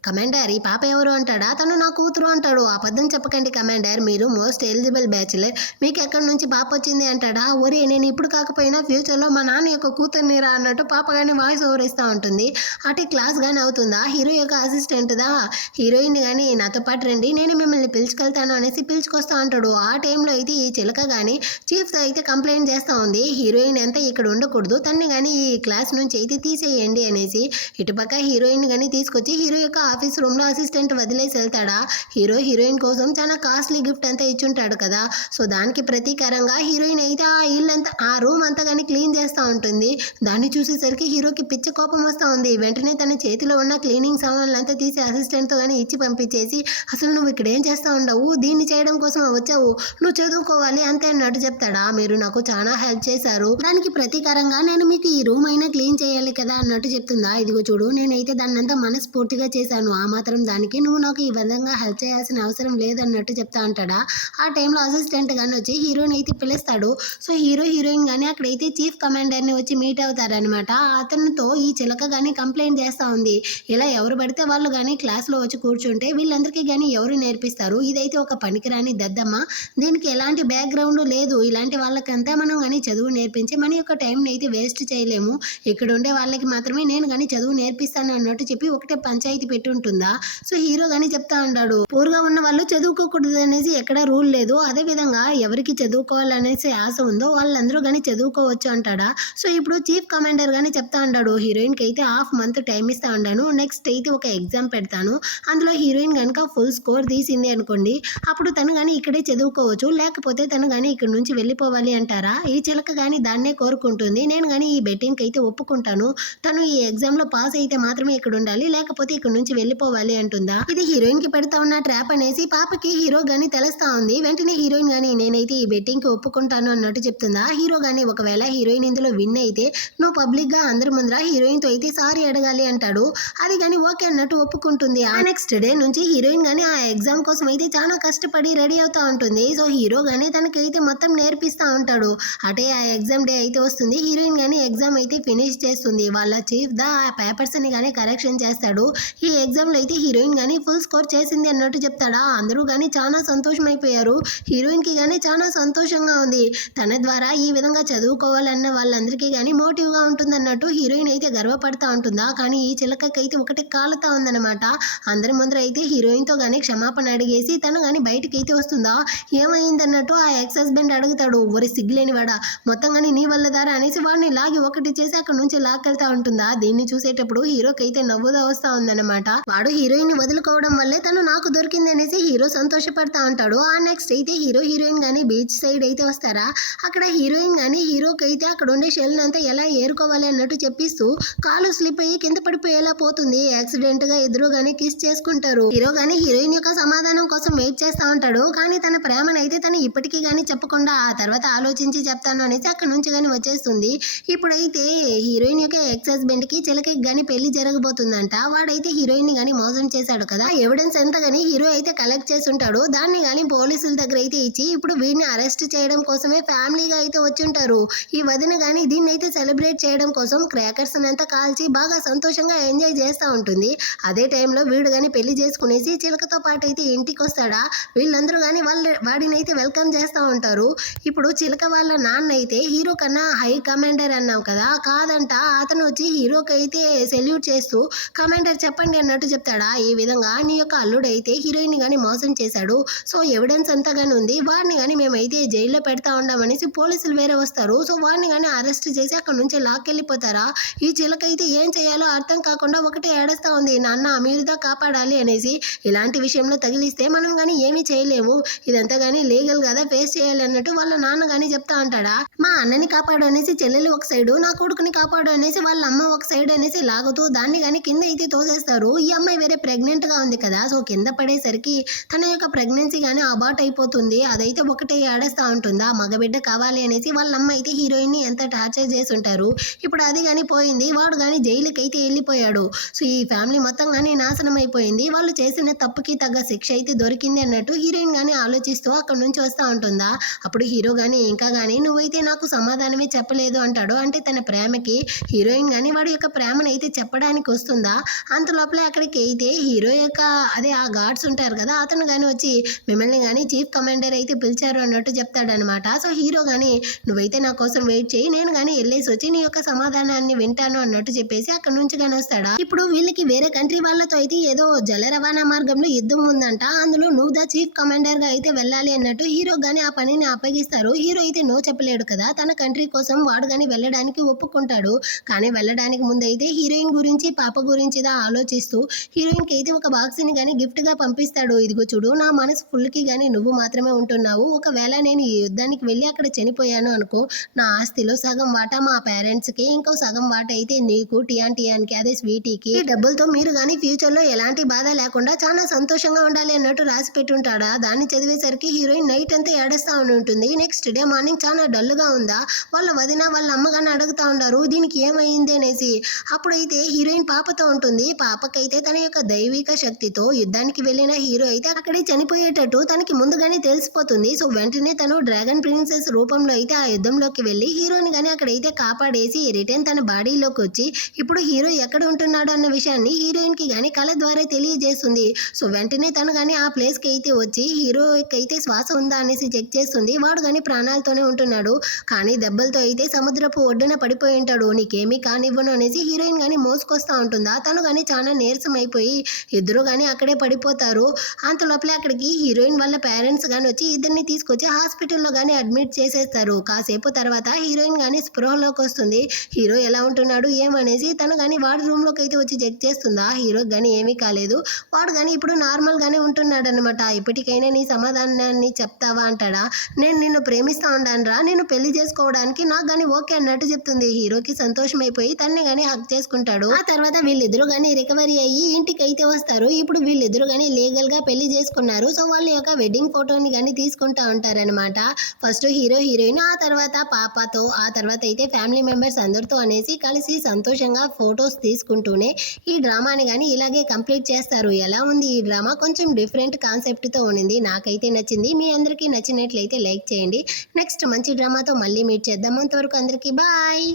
కమాండర్ ఈ పాప ఎవరు అంటాడా. తను నా కూతురు అంటాడు. అబద్ధం చెప్పకండి కమాండర్, మీరు మోస్ట్ ఎలిజిబుల్ బ్యాచులర్, మీకు ఎక్కడి నుంచి పాప వచ్చింది అంటాడా. ఒరే నేను ఇప్పుడు కాకపోయినా ఫ్యూచర్ లో మా నాన్న యొక్క కూతుర్ని రా అన్నట్టు పాప గానీ వాయిస్ ఓవర్ ఇస్తా ఉంటుంది. అటు క్లాస్ గానీ అవుతుందా, హీరో యొక్క అసిస్టెంట్ దా హీరోయిన్ గానీ నాతో పాటు రండి, నేను మిమ్మల్ని పిలుచుకెళ్తాను అనేసి పిలుచుకొస్తా ఉంటాడు. ఆ టైంలో అయితే ఈ చిలక గానీ చీఫ్ అయితే కంప్లైంట్ చేస్తా ఉంది, హీరోయిన్ అంతా ఇక్కడ ఉండకూడదు, తన్ని గానీ ఈ క్లాస్ నుంచి అయితే తీసేయండి అనేసి. ఇటుపక్క హీరోయిన్ గానీ తీసుకొచ్చి హీరో యొక్క ఆఫీస్ రూమ్ లో అసిస్టెంట్ వదిలేసి వెళ్తాడా. హీరోయిన్ కోసం చాలా కాస్ట్లీ గిఫ్ట్ అంతా ఇచ్చుంటాడు కదా. సో దానికి ప్రతీకారంగా హీరోయిన్ అయితే ఆ ఇల్లంతా ఆ రూమ్ అంతా గానీ క్లీన్ చేస్తూ ఉంటుంది. దాన్ని చూసేసరికి హీరోకి పిచ్చి కోపం వస్తూ ఉంది. వెంటనే తన చేతిలో ఉన్న క్లీనింగ్ సామాన్లంతా తీసి అసిస్టెంట్తో గానీ ఇచ్చి పంపించేసి, అసలు నువ్వు ఇక్కడ ఏం చేస్తూ ఉండవు, దీన్ని చేయడం కోసం వచ్చావు, నువ్వు చదువుకోవాలి అంతే అన్నట్టు చెప్తాడా. మీరు నాకు చాలా హెల్ప్ చేశారు, దానికి ప్రతీకారంగా నేను మీకు ఈ రూమ్ అయినా క్లీన్ చేయాలి కదా అన్నట్టు చెప్తుందా. ఇదిగో చూడు, నేనైతే దాన్నంతా మనస్ఫూర్తిగా చేశాను, ఆ మాత్రం దానికి నువ్వు నాకు ఈ విధంగా హెల్ప్ చేయాల్సిన అవసరం లేదన్నట్టు చెప్తా ఉంటాడా. ఆ టైంలో అసిస్టెంట్ గానీ వచ్చి హీరోని అయితే పిలుస్తాడు. సో హీరోయిన్ గానీ అక్కడైతే చీఫ్ కమాండర్ ని వచ్చి మీట్ అవుతారనమాట. అతనితో ఈ చిలక గానీ కంప్లైంట్ చేస్తా ఉంది, ఇలా ఎవరు పడితే వాళ్ళు గానీ క్లాస్ లో వచ్చి కూర్చుంటే వీళ్ళందరికీ గానీ ఎవరు నేర్పిస్తారు, ఇదైతే ఒక పనికిరాని దద్దమ్మ, దీనికి ఎలాంటి బ్యాక్గ్రౌండ్ లేదు, ఇలాంటి వాళ్ళకంతా మనం గానీ చదువు నేర్పించి మన యొక్క టైంని అయితే వేస్ట్ చేయలేము, ఇక్కడ ఉండే వాళ్ళకి మాత్రమే నేను గానీ చదువు నేర్పిస్తాను అన్నట్టు చెప్పి ఒకటే పంచాయతీ పెట్టి ఉంటుందా. సో హీరో గానీ చెప్తా ఉంటాడు, పూర్గా ఉన్న వాళ్ళు చదువుకోకూడదు అనేసి ఎక్కడా రూల్ లేదు, అదే విధంగా ఎవరికి చదువుకోవాలనేసి ఆశ ఉందో వాళ్ళందరూ గానీ చదువుకోవచ్చు అంటాడా. సో ఇప్పుడు చీఫ్ కమాండర్ గానీ చెప్తా ఉంటాడు, హీరోయిన్ కి అయితే హాఫ్ మంత్ టైం ఇస్తా ఉన్నాను, నెక్స్ట్ అయితే ఒక ఎగ్జామ్ పెడతాను, అందులో హీరోయిన్ కనుక ఫుల్ స్కోర్ తీసింది అనుకోండి, అప్పుడు తను గానీ ఇక్కడే చదువుకోవచ్చు, లేకపోతే తను గానీ ఇక్కడ నుంచి వెళ్ళిపోవాలి అంటారా. ఈ చిలక గానీ దాన్నే కోరుకుంటుంది, నేను గానీ ఈ బెట్టింగ్ అయితే ఒప్పుకుంటాను, తను ఈ ఎగ్జామ్ లో పాస్ అయితే మాత్రమే ఇక్కడ ఉండాలి, లేకపోతే ఇక్కడ నుంచి వెళ్ళిపోవాలి అంటుందా. ఇది హీరోయిన్ కి పెడతా ఉన్న ట్రాప్ అనేసి పాపకి హీరో గానీ తెలుస్తా ఉంది. వెంటనే హీరోయిన్ గానీ నేనైతే ఈ బెట్టింగ్ కి ఒప్పుకుంటాను అన్నట్టు చెప్తుందా. హీరో గానీ ఒకవేళ హీరోయిన్ ఇందులో విన్ అయితే నువ్వు పబ్లిక్ గా అందరి ముందర హీరోయిన్ తో అయితే సారీ అడగాలి అంటాడు. అది గానీ ఓకే అన్నట్టు ఒప్పుకుంటుంది. ఆ నెక్స్ట్ డే నుంచి హీరోయిన్ గానీ ఆ ఎగ్జామ్ కోసం అయితే చాలా కష్టపడి రెడీ అవుతా ఉంటుంది. సో హీరో గానీ తనకైతే మొత్తం నేర్పిస్తా ఉంటాడు. అటే ఆ ఎగ్జామ్ డే అయితే వస్తుంది. హీరోయిన్ గానీ ఎగ్జామ్ అయితే ఫినిష్ చేస్తుంది. వాళ్ళ చీఫ్ దా ఆ పేపర్స్ ని గానీ కరెక్షన్ చేస్తాడు. ఈ ఎగ్జామ్ లో అయితే హీరోయిన్ గానీ ఫుల్ స్కోర్ చేసింది అన్నట్టు చెప్తాడా. అందరూ గానీ చాలా సంతోషం అయిపోయారు. హీరోయిన్ కి గానీ చాలా సంతోషంగా ఉంది, తన ద్వారా ఈ విధంగా చదువుకోవాలన్న వాళ్ళందరికీ గానీ మోటివ్ గా ఉంటుంది అన్నట్టు హీరోయిన్ అయితే గర్వపడతా ఉంటుందా. కానీ ఈ చిలకకైతే ఒకటి కాలుతా ఉందన్నమాట. అందరి ముందర అయితే హీరోయిన్ తో గానీ క్షమాపణ అడిగేసి తను గానీ బయటకి అయితే వస్తుందా. ఏమైందన్నట్టు ఆ ఎక్స్ హస్బెండ్ అడుగుతాడు, ఒరి సిగ్గులేని వాడా, మొత్తం గానీ నీ వల్ల దారా అనేసి వాడిని లాగి ఒకటి చేసి అక్కడ నుంచి లాక్కెళ్తా ఉంటుందా. దీన్ని చూసేటప్పుడు హీరోకి అయితే నవ్వుదా వస్తా ఉందన్నమాట. వాడు హీరోయిన్ ని వదులుకోవడం వల్లే తను నాకు దొరికింది అనేసి హీరో సంతోషపడతా ఉంటాడు. ఆ నెక్స్ట్ అయితే హీరోయిన్ గానీ బీచ్ సైడ్ అయితే వస్తారా. అక్కడ హీరోయిన్ గానీ హీరోకి అయితే అక్కడ ఉండే షెల్ అంతా ఎలా ఏరుకోవాలి అన్నట్టు చెప్పిస్తూ కాలు స్లిప్ అయ్యి కింద పడిపోయేలా పోతుంది. యాక్సిడెంట్ గా ఎదురుగానే కిస్ చేసుకుంటారు. హీరో గానీ హీరోయిన్ యొక్క సమాధానం కోసం వెయిట్ చేస్తా ఉంటాడు. కానీ తన ప్రేమను అయితే తను ఇప్పటికీ గానీ చెప్పకుండా ఆ తర్వాత ఆలోచించి చెప్తాను అనేసి అక్కడ నుంచి కానీ వచ్చేస్తుంది. ఇప్పుడైతే హీరోయిన్ యొక్క ఎక్స్ హస్బెండ్ కి చిలకకి గానీ పెళ్లి జరగబోతుందంట. వాడైతే హీరోయిన్ ని గానీ మోసం చేశాడు కదా, ఎవిడెన్స్ ఎంత గానీ హీరో అయితే కలెక్ట్ చేసి ఉంటాడు. దాన్ని గానీ పోలీసుల దగ్గర అయితే ఇచ్చి ఇప్పుడు వీడిని అరెస్ట్ చేయడం కోసమే ఫ్యామిలీగా అయితే వచ్చుంటారు. ఈ వదిన గానీ దీన్ని అయితే సెలబ్రేట్ చేయడం కోసం క్రాకర్స్ అంతా కాల్చి బాగా సంతోషంగా ఎంజాయ్ చేస్తూ ఉంటుంది. అదే టైంలో వీడు గానీ పెళ్లి చేసుకునేసి చిలకతో పాటు అయితే ఇంటికి వస్తాడా. వీళ్ళందరూ గానీ వాడిని అయితే వెల్కమ్ చేస్తూ ఉంటారు. ఇప్పుడు చిలక వాళ్ళ నాన్న అయితే హీరో కన్నా హై కమాండర్ అన్నావు కదా, కాదంట అతను వచ్చి హీరోకి అయితే సెల్యూట్ చేస్తూ కమాండర్ చెప్పండి అన్నట్టు చెప్తాడా. ఈ విధంగా నీ యొక్క అల్లుడు అయితే హీరోయిన్ గానీ మోసం చేశాడు, సో ఎవిడెన్స్ అంతా గానీ ఉంది, వాడిని గానీ మేమైతే జైల్లో పెడతా ఉన్నామనేసి పోలీసులు వేరే వస్తారు. సో వాడిని గానీ అరెస్ట్ చేసి అక్కడ నుంచి లాక్కెళ్ళిపోతారా. ఈ చిలక అయితే ఏం చేయాలో అర్థం కాకుండా ఒకటే ఏడుస్తా ఉంది, నాన్న మీరుదా కాపాడాలి అనేసి. ఇలాంటి విషయంలో తగిలిస్తే మనం కానీ ఏమీ చేయలేము, ఇదంతా కానీ లీగల్ కదా, ఫేస్ చేయాలి అన్నట్టు వాళ్ళ నాన్న కానీ చెప్తా ఉంటాడా. మా అన్నని కాపాడు అనేసి చెల్లెలు ఒక సైడు, నా కొడుకుని కాపాడు అనేసి వాళ్ళ అమ్మ ఒక సైడ్ అనేసి లాగుతూ దాన్ని కానీ కింద అయితే తోసేస్తారు. ఈ అమ్మాయి వేరే ప్రెగ్నెంట్ గా ఉంది కదా, సో కింద పడేసరికి తన యొక్క ప్రెగ్నెన్సీ కానీ అబార్ట్ అయిపోతుంది. అదైతే ఒకటే ఏడుస్తా ఉంటుందా, మగబిడ్డ కావాలి అనేసి వాళ్ళ అమ్మ అయితే హీరోయిన్ ని ఎంత టార్చర్ చేసి ఉంటారు. ఇప్పుడు అది కానీ పోయింది, వాడు కానీ జైలుకి అయితే వెళ్ళిపోయాడు. సో ఈ ఫ్యామిలీ మొత్తం కానీ నాశనం అయిపోయింది. వాళ్ళు చేసిన తప్పుకి తగ్గ శిక్ష అయితే దొరికింది అన్నట్టు హీరోయిన్ కానీ ఆలోచిస్తూ అక్కడ నుంచి వస్తూ ఉంటుందా. అప్పుడు హీరో కానీ ఇంకా కానీ నువ్వైతే నాకు సమాధానమే చెప్పలేదు అంటాడు. అంటే తన ప్రేమకి హీరోయిన్ కానీ వాడి యొక్క ప్రేమను అయితే చెప్పడానికి వస్తుందా. అంత లోపలే అక్కడికి అయితే హీరో యొక్క అదే ఆ గార్డ్స్ ఉంటారు కదా, అతను కానీ వచ్చి మిమ్మల్ని కానీ చీఫ్ కమాండర్ అయితే పిలిచారు అన్నట్టు చెప్తాడనమాట. సో హీరో కానీ నువ్వైతే నా కోసం వెయిట్ చేయి, నేను కానీ వెళ్ళేసి వచ్చి నీ యొక్క సమాధానాన్ని వింటాను అన్నట్టు చెప్పేసి అక్కడ నుంచి కానీ వస్తాడా. ఇప్పుడు వీళ్ళకి వేరే కంట్రీ వాళ్ళతో అయితే ఏదో జల రవాణా మార్గంలో యుద్ధం ఉందంట, అందులో నువ్వు ద చీఫ్ కమాండర్ గా అయితే వెళ్ళాలి అన్నట్టు హీరో గానీ ఆ పనిని అప్పగిస్తారు. హీరో అయితే నో చెప్పలేడు కదా, తన కంట్రీ కోసం వాడు కానీ వెళ్ళడానికి ఒప్పుకుంటాడు. కానీ వెళ్ళడానికి ముందు అయితే హీరోయిన్ గురించి పాప గురించి ఆలోచిస్తూ హీరోయిన్ కి అయితే ఒక బాక్స్ ని కానీ గిఫ్ట్ గా పంపిస్తాడు. ఇదిగో చూడు, నా మనసు ఫుల్ కి కానీ నువ్వు మాత్రమే ఉంటున్నావు, ఒకవేళ నేను ఈ యుద్ధానికి వెళ్ళి అక్కడ చనిపోయాను అనుకో, నా ఆస్తిలో సగం వాటా మా పేరెంట్స్ కి, ఇంకో సగం వాటా అయితే నీకు టియాన్కి అదే స్వీటీకి. ఈ డబ్బులతో మీరు కానీ ఫ్యూచర్ లో ఎలాంటి బాధ లేకుండా చాలా సంతోషంగా ఉండాలి అన్నట్టు రాసి పెట్టుంటాడా. దాన్ని చదివేసరికి హీరోయిన్ నైట్ అంతా ఏడుస్తా ఉంటుంది. నెక్స్ట్ డే మార్నింగ్ చాలా డల్ గా ఉందా, వాళ్ళ వదిన వాళ్ళ అమ్మగాని అడుగుతా ఉంటారు దీనికి ఏమైంది అనేసి. అప్పుడైతే హీరోయిన్ పాపతో ఉంటుంది. పాపకైతే తన యొక్క దైవిక శక్తితో యుద్ధానికి వెళ్ళిన హీరో అయితే అక్కడే చనిపోయేటట్టు తనకి ముందుగానే తెలిసిపోతుంది. సో వెంటనే తను డ్రాగన్ ప్రిన్సెస్ రూపంలో అయితే ఆ యుద్ధంలోకి వెళ్ళి హీరోని కానీ అక్కడైతే కాపాడేసి రిటర్న్ తన బాడీలోకి వచ్చి ఇప్పుడు హీరో ఎక్కడ ఉంటున్నాడు అన్న విషయాన్ని హీరోయిన్ కి కానీ కళ ద్వారా తెలియజేస్తుంది. సో వెంటనే తను కానీ ఆ ప్లేస్ కి అయితే వచ్చి హీరోకి అయితే శ్వాస ఉందా అనేసి చెక్ చేస్తుంది. వాడు కానీ ప్రాణాలతోనే ఉంటున్నాడు, కానీ దెబ్బలతో అయితే సముద్రపు ఒడ్డున పడిపోయి ఉంటాడు. నీకేమీ కానివ్వను అనేసి హీరోయిన్ కానీ మోసుకొస్తా ఉంటుందా. తను కానీ చాలా నీరసం అయిపోయి ఇద్దరు కానీ అక్కడే పడిపోతారు. అంత లోపలే అక్కడికి హీరోయిన్ వాళ్ళ పేరెంట్స్ కానీ వచ్చి ఇద్దరిని తీసుకొచ్చి హాస్పిటల్లో కానీ అడ్మిట్ చేసేస్తారు. కాసేపు తర్వాత హీరోయిన్ కానీ స్పృహలోకి వస్తుంది. హీరో ఎలా ఉంటున్నాడు ఏమనేసి తను కానీ వాడి రూమ్ లోకి అయితే వచ్చి చెక్ చేస్తుందా. హీరోకి కానీ ఏమీ కాలేదు, వాడు కానీ ఇప్పుడు నార్మల్ గానే ఉంటున్నాడు అనమాట. ఇప్పటికైనా నీ సమాధానాన్ని చెప్తావా అంటాడా. నేను నిన్ను ప్రేమిస్తా ఉండానురా, నేను పెళ్లి చేసుకోవడానికి నాకు కానీ ఓకే అన్నట్టు చెప్తుంది. హీరోకి సంతోషం అయిపోయి తన్ని కానీ హక్ చేసుకుంటాడు. ఆ తర్వాత వీళ్ళిద్దరూ కానీ రికవరీ అయ్యి ఇంటికి అయితే వస్తారు. ఇప్పుడు వీళ్ళిద్దరూ కానీ లీగల్ గా పెళ్లి చేసుకున్నారు. సో వాళ్ళ యొక్క వెడ్డింగ్ ఫోటోని కానీ తీసుకుంటా ఉంటారనమాట. ఫస్ట్ హీరో హీరోయిన్, ఆ తర్వాత పాపతో, ఆ తర్వాత అయితే ఫ్యామిలీ మెంబర్స్ అందరితో అనేసి కలిసి సంతోషంగా ఫొటోస్ తీసుకుంటూనే ఈ డ్రామాని కానీ ఇలాగే కంప్లీట్ చేస్తారు. ఎలా ఉంది ఈ డ్రామా, కొంచెం డిఫరెంట్ కాన్సెప్ట్ తో ఉండింది, నాకైతే నచ్చింది. మీ అందరికీ నచ్చినట్లయితే లైక్ చేయండి. నెక్స్ట్ మంచి డ్రామాతో మళ్ళీ మీట్ చేద్దాం. అంతవరకు అందరికీ బాయ్.